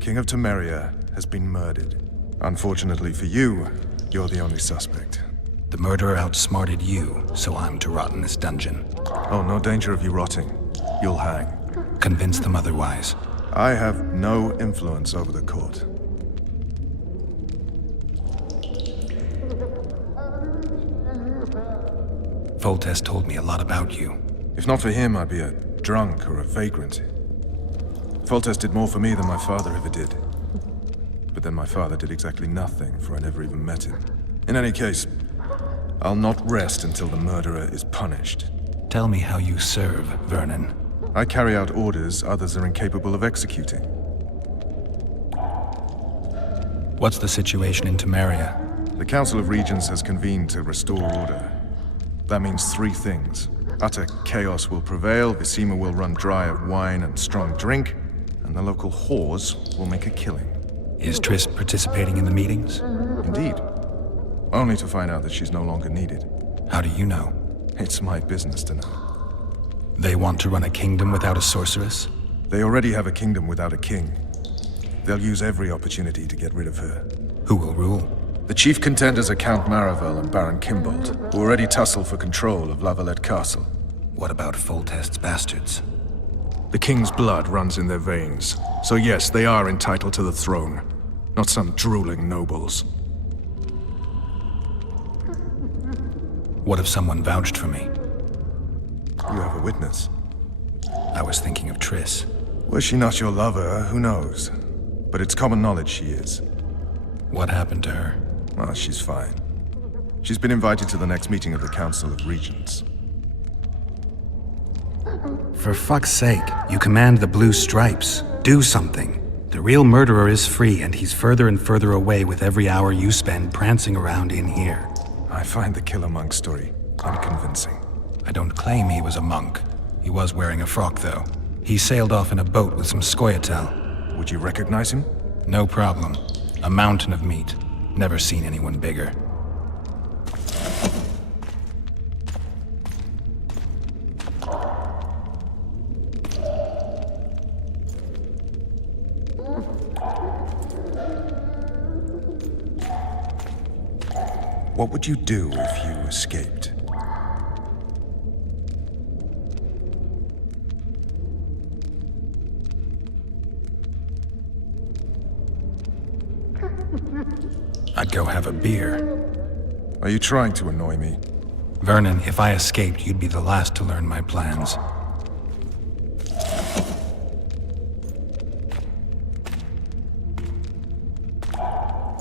King of Temeria, has been murdered. Unfortunately for you, you're the only suspect. The murderer outsmarted you, so I'm to rot in this dungeon. Oh, no danger of you rotting. You'll hang. Convince them otherwise. I have no influence over the court. Foltest told me a lot about you. If not for him, I'd be a drunk or a vagrant. Foltest did more for me than my father ever did. But then my father did exactly nothing, for I never even met him. In any case, I'll not rest until the murderer is punished. Tell me how you serve, Vernon. I carry out orders others are incapable of executing. What's the situation in Temeria? The Council of Regents has convened to restore order. That means three things. Utter chaos will prevail, Vizima will run dry of wine and strong drink, and the local whores will make a killing. Is Triss participating in the meetings? Indeed. Only to find out that she's no longer needed. How do you know? It's my business to know. They want to run a kingdom without a sorceress? They already have a kingdom without a king. They'll use every opportunity to get rid of her. Who will rule? The chief contenders are Count Maravel and Baron Kimbold, who already tussle for control of La Valette Castle. What about Foltest's bastards? The king's blood runs in their veins, so yes, they are entitled to the throne, not some drooling nobles. What if someone vouched for me? You have a witness. I was thinking of Triss. Was she not your lover? Who knows? But it's common knowledge she is. What happened to her? Well, she's fine. She's been invited to the next meeting of the Council of Regents. For fuck's sake, you command the Blue Stripes. Do something. The real murderer is free, and he's further and further away with every hour you spend prancing around in here. I find the Killer Monk story unconvincing. I don't claim he was a monk. He was wearing a frock, though. He sailed off in a boat with some Scoia'tael. Would you recognize him? No problem. A mountain of meat. Never seen anyone bigger. What would you do if you escaped? I'd go have a beer. Are you trying to annoy me? Vernon, if I escaped, you'd be the last to learn my plans.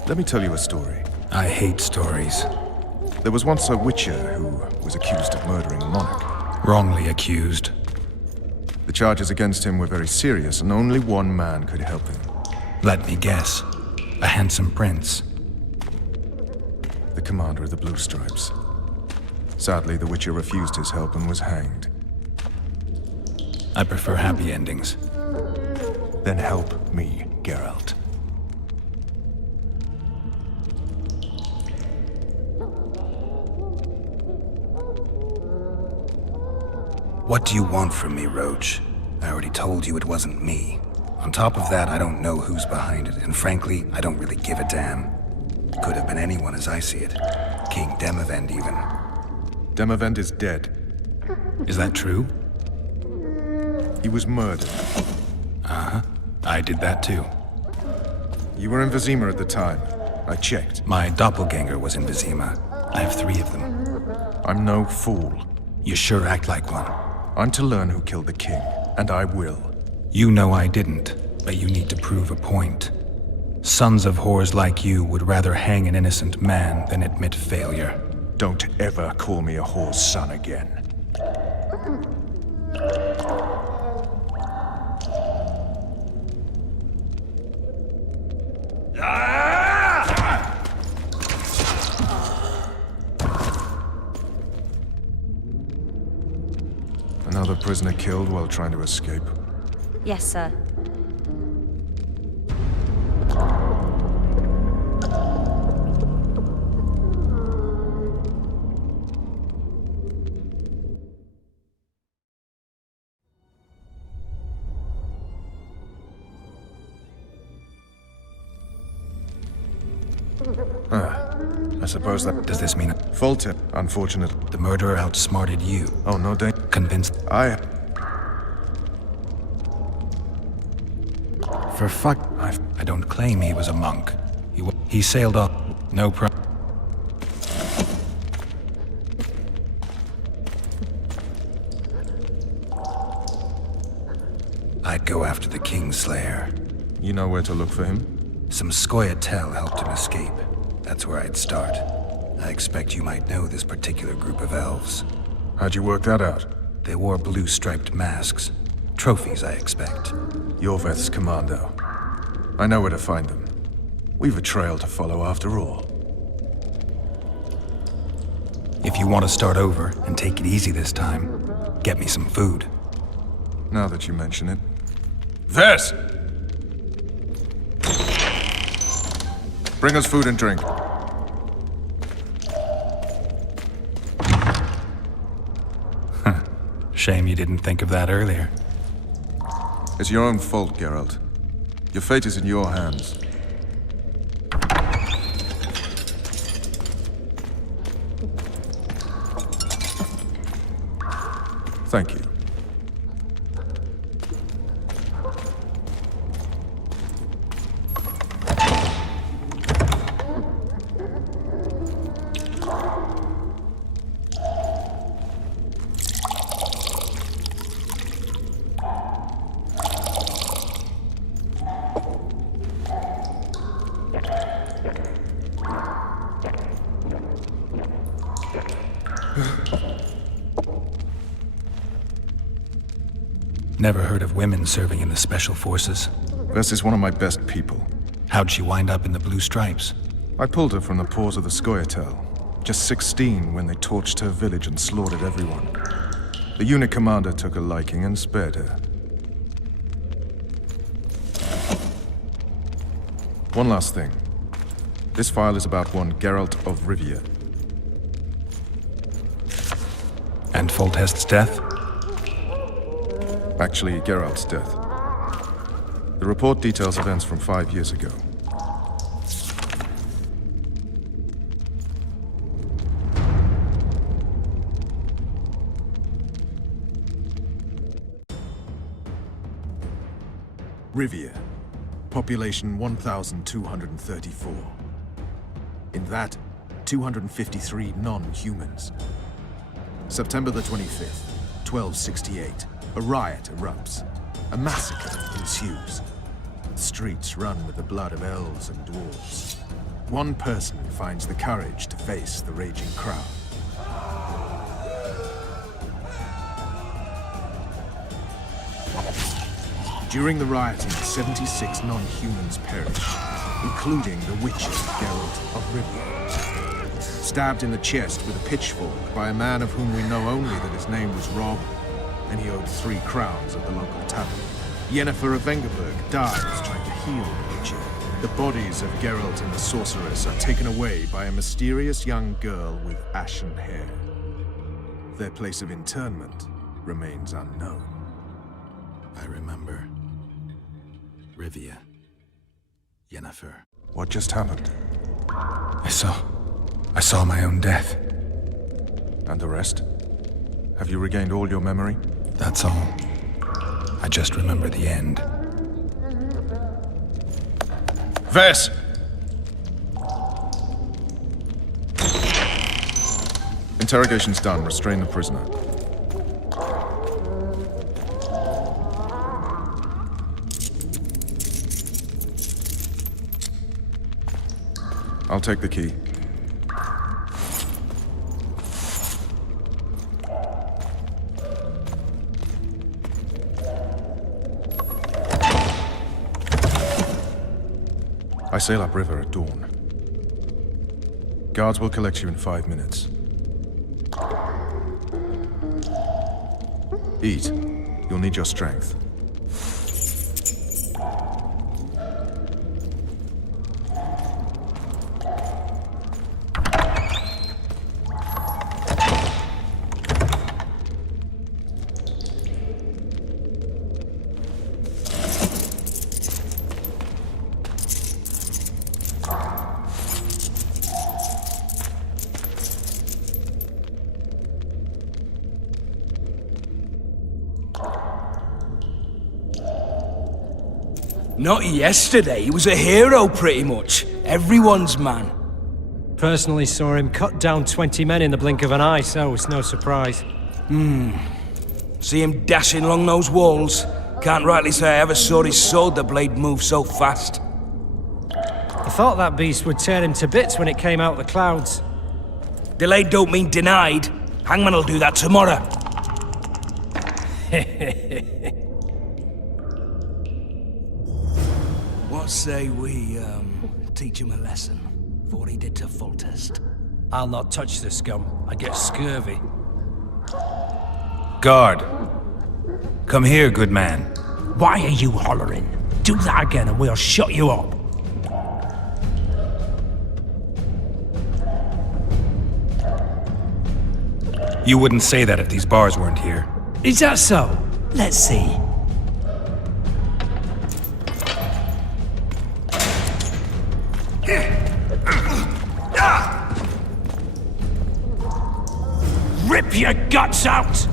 Let me tell you a story. I hate stories. There was once a witcher who was accused of murdering a monarch. Wrongly accused. The charges against him were very serious, and only one man could help him. Let me guess. A handsome prince. The commander of the Blue Stripes. Sadly, the witcher refused his help and was hanged. I prefer happy endings. Then help me, Geralt. What do you want from me, Roach? I already told you it wasn't me. On top of that, I don't know who's behind it, and frankly, I don't really give a damn. Could have been anyone as I see it. King Demavend, even. Demavend is dead. Is that true? He was murdered. Uh-huh. I did that too. You were in Vizima at the time. I checked. My doppelganger was in Vizima. I have 3 of them. I'm no fool. You sure act like one. I'm to learn who killed the king, and I will. You know I didn't, but you need to prove a point. Sons of whores like you would rather hang an innocent man than admit failure. Don't ever call me a whore's son again. Another prisoner killed while trying to escape. Yes, sir. I suppose that... Does this mean Fault it, unfortunate. the murderer outsmarted you? Oh, no danger. Convinced? For fuck... I don't claim he was a monk. He sailed off. No problem. I'd go after the Kingslayer. You know where to look for him? Some Scoia'tael helped him escape. That's where I'd start. I expect you might know this particular group of elves. How'd you work that out? They wore blue-striped masks. Trophies, I expect. Yorveth's commando. I know where to find them. We've a trail to follow after all. If you want to start over and take it easy this time, get me some food. Now that you mention it. Ves! Bring us food and drink. Shame you didn't think of that earlier. It's your own fault, Geralt. Your fate is in your hands. Thank you. Never heard of women serving in the Special Forces. Ves is one of my best people. How'd she wind up in the Blue Stripes? I pulled her from the paws of the Scoia'tael. Just 16 when they torched her village and slaughtered everyone. The unit commander took a liking and spared her. One last thing. This file is about one Geralt of Rivia. And Foltest's death? Actually, Geralt's death. The report details events from 5 years ago. Rivia. Population 1,234. In that, 253 non-humans. September the 25th, 1268. A riot erupts. A massacre ensues. The streets run with the blood of elves and dwarves. One person finds the courage to face the raging crowd. During the rioting, 76 non-humans perished, including the Witcher Geralt of Rivia. Stabbed in the chest with a pitchfork by a man of whom we know only that his name was Rob, and he owed 3 crowns at the local tavern. Yennefer of Vengerberg dies trying to heal the Witcher. The bodies of Geralt and the sorceress are taken away by a mysterious young girl with ashen hair. Their place of interment remains unknown. I remember. Rivia. Yennefer. What just happened? I saw my own death. And the rest? Have you regained all your memory? That's all. I just remember the end. Ves! Interrogation's done. Restrain the prisoner. I'll take the key. I sail upriver at dawn. Guards will collect you in 5 minutes. Eat. You'll need your strength. Not yesterday. He was a hero, pretty much. Everyone's man. Personally saw him cut down 20 men in the blink of an eye, so it's no surprise. See him dashing along those walls? Can't rightly say I ever saw his sword the blade move so fast. I thought that beast would tear him to bits when it came out of the clouds. Delayed don't mean denied. Hangman'll do that tomorrow. What say we, teach him a lesson? For what he did to Foltest. I'll not touch the scum. I get scurvy. Guard. Come here, good man. Why are you hollering? Do that again and we'll shut you up. You wouldn't say that if these bars weren't here. Is that so? Let's see. Rip your guts out!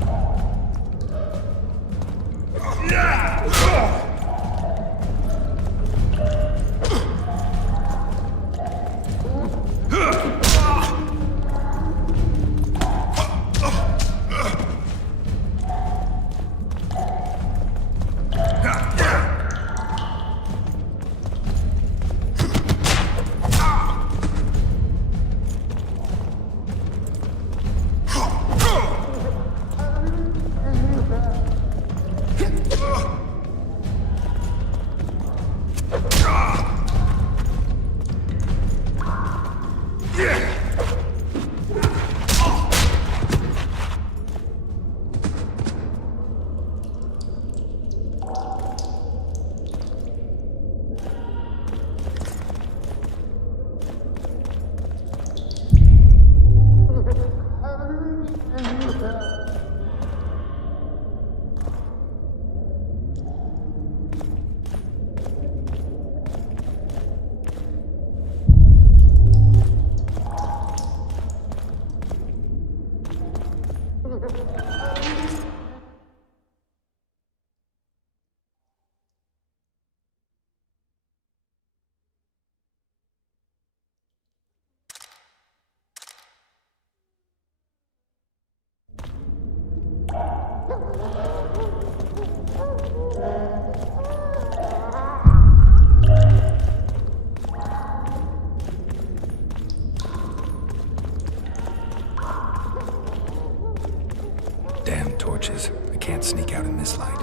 Damn torches. I can't sneak out in this light.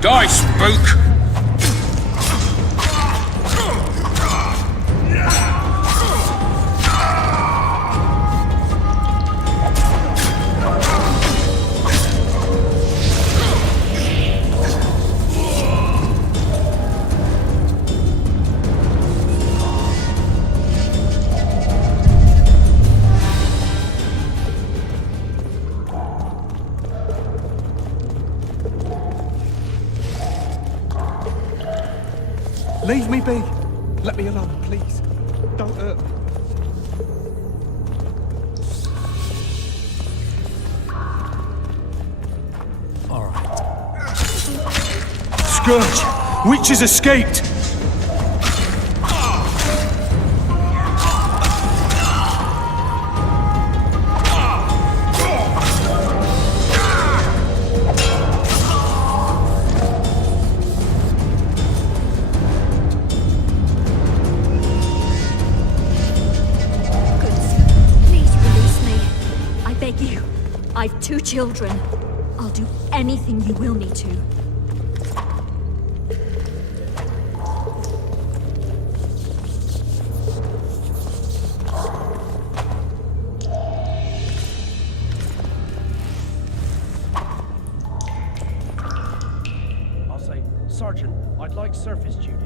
Die, spook! Leave me be. Let me alone, please. Don't hurt me. All right. Scourge! Witches escaped! I've 2 children. I'll do anything you will me to. I'll say, Sergeant, I'd like surface duty.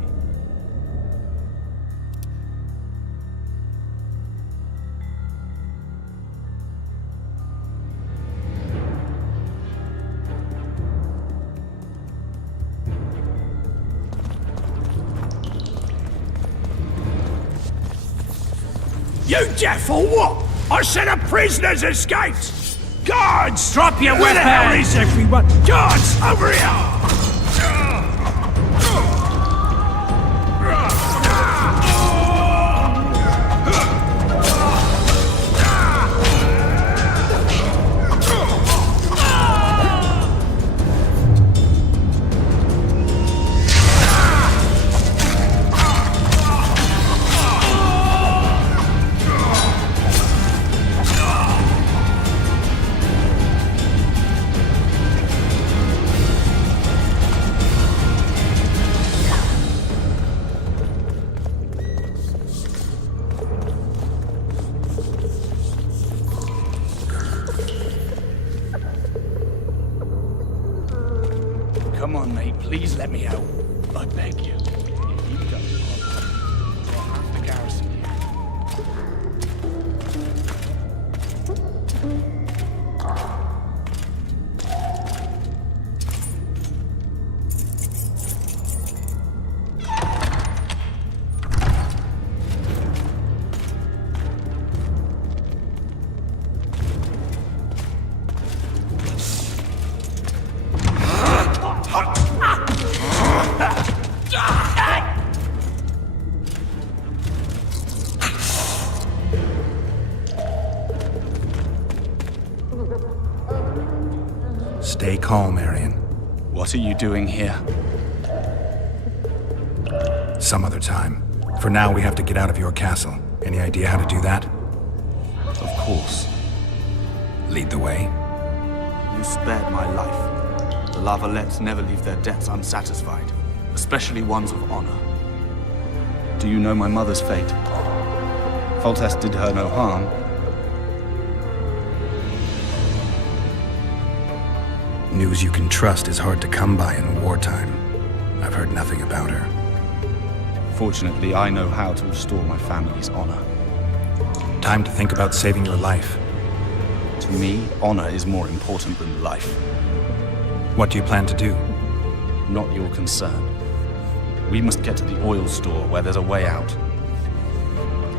You deaf or what? I said a prisoner's escaped! Guards! Drop your weapon! Where the hell is everyone? Guards, over here! Come on, mate. Please let me out. I beg you. If you don't, I'll draw half the garrison here. Stay calm, Arian. What are you doing here? Some other time. For now, we have to get out of your castle. Any idea how to do that? Of course. Lead the way. You spared my life. The Lavalettes never leave their debts unsatisfied, especially ones of honor. Do you know my mother's fate? Foltest did her no harm. News you can trust is hard to come by in wartime. I've heard nothing about her. Fortunately, I know how to restore my family's honor. Time to think about saving your life. To me, honor is more important than life. What do you plan to do? Not your concern. We must get to the oil store where there's a way out.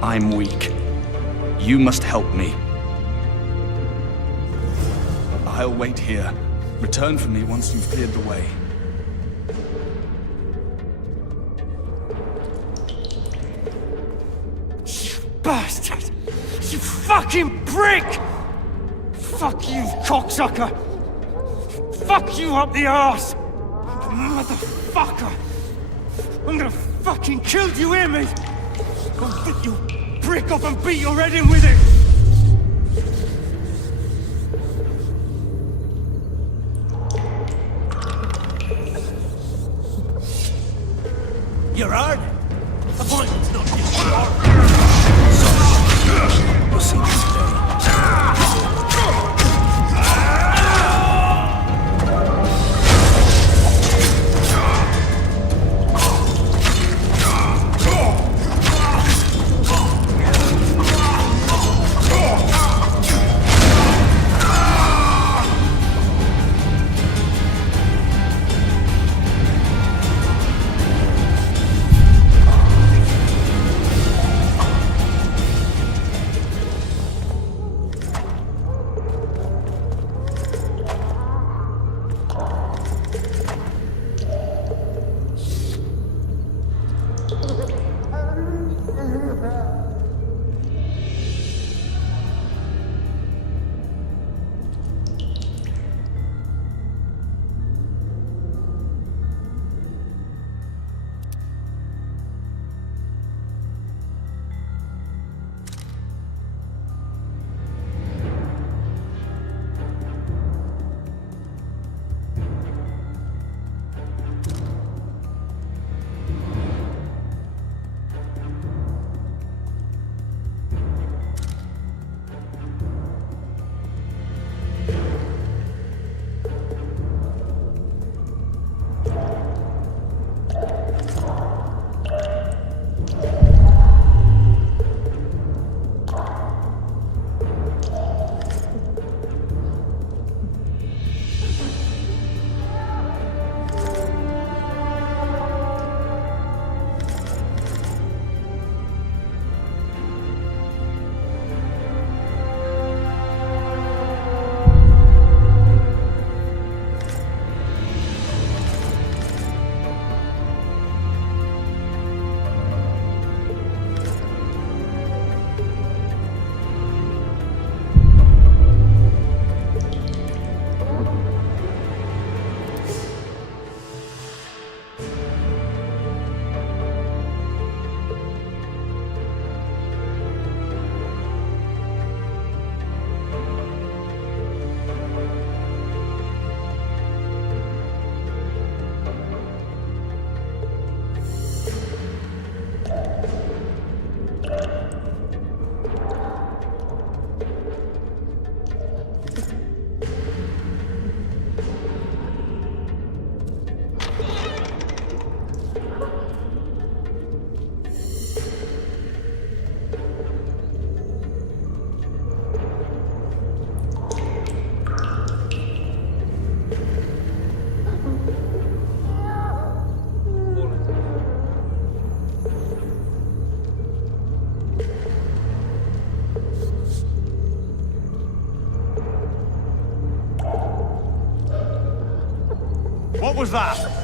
I'm weak. You must help me. I'll wait here. Return for me once you've cleared the way. You bastard! You fucking prick! Fuck you, cocksucker! Fuck you up the arse! Motherfucker! I'm gonna fucking kill you, hear me? I'll get you prick up and beat your head in with it! You're hard. Appointment's not your Sorry. We'll see you today. was that?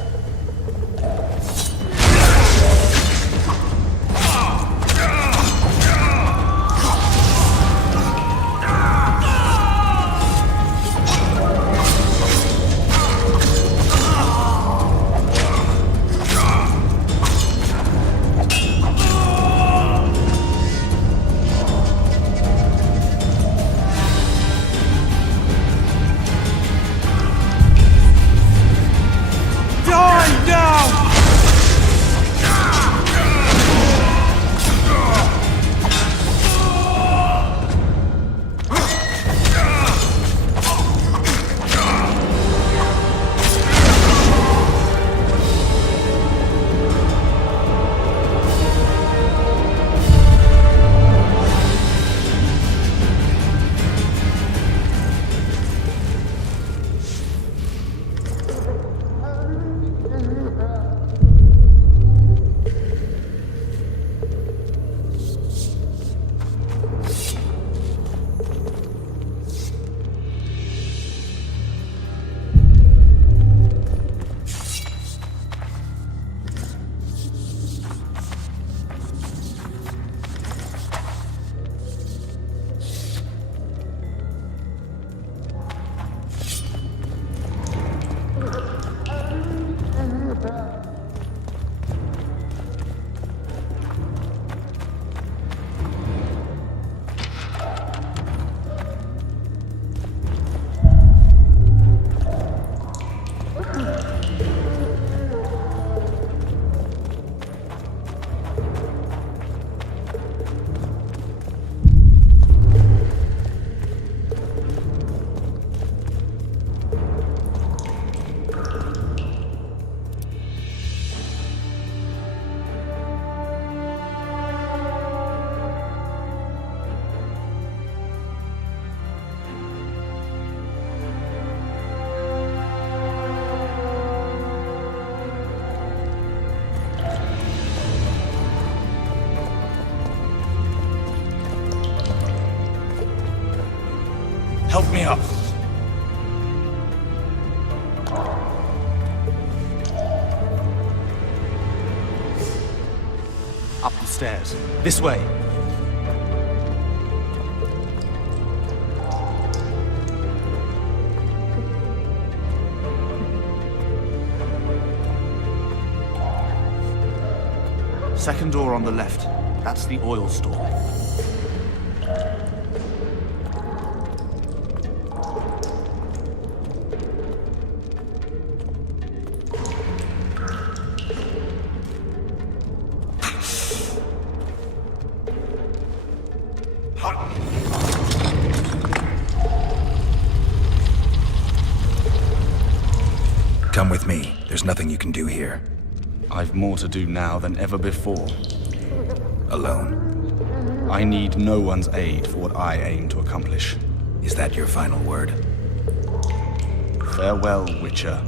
Help me up. Up the stairs. This way. Second door on the left. That's the oil store. Come with me. There's nothing you can do here. I've more to do now than ever before. Alone. I need no one's aid for what I aim to accomplish. Is that your final word? Farewell, Witcher.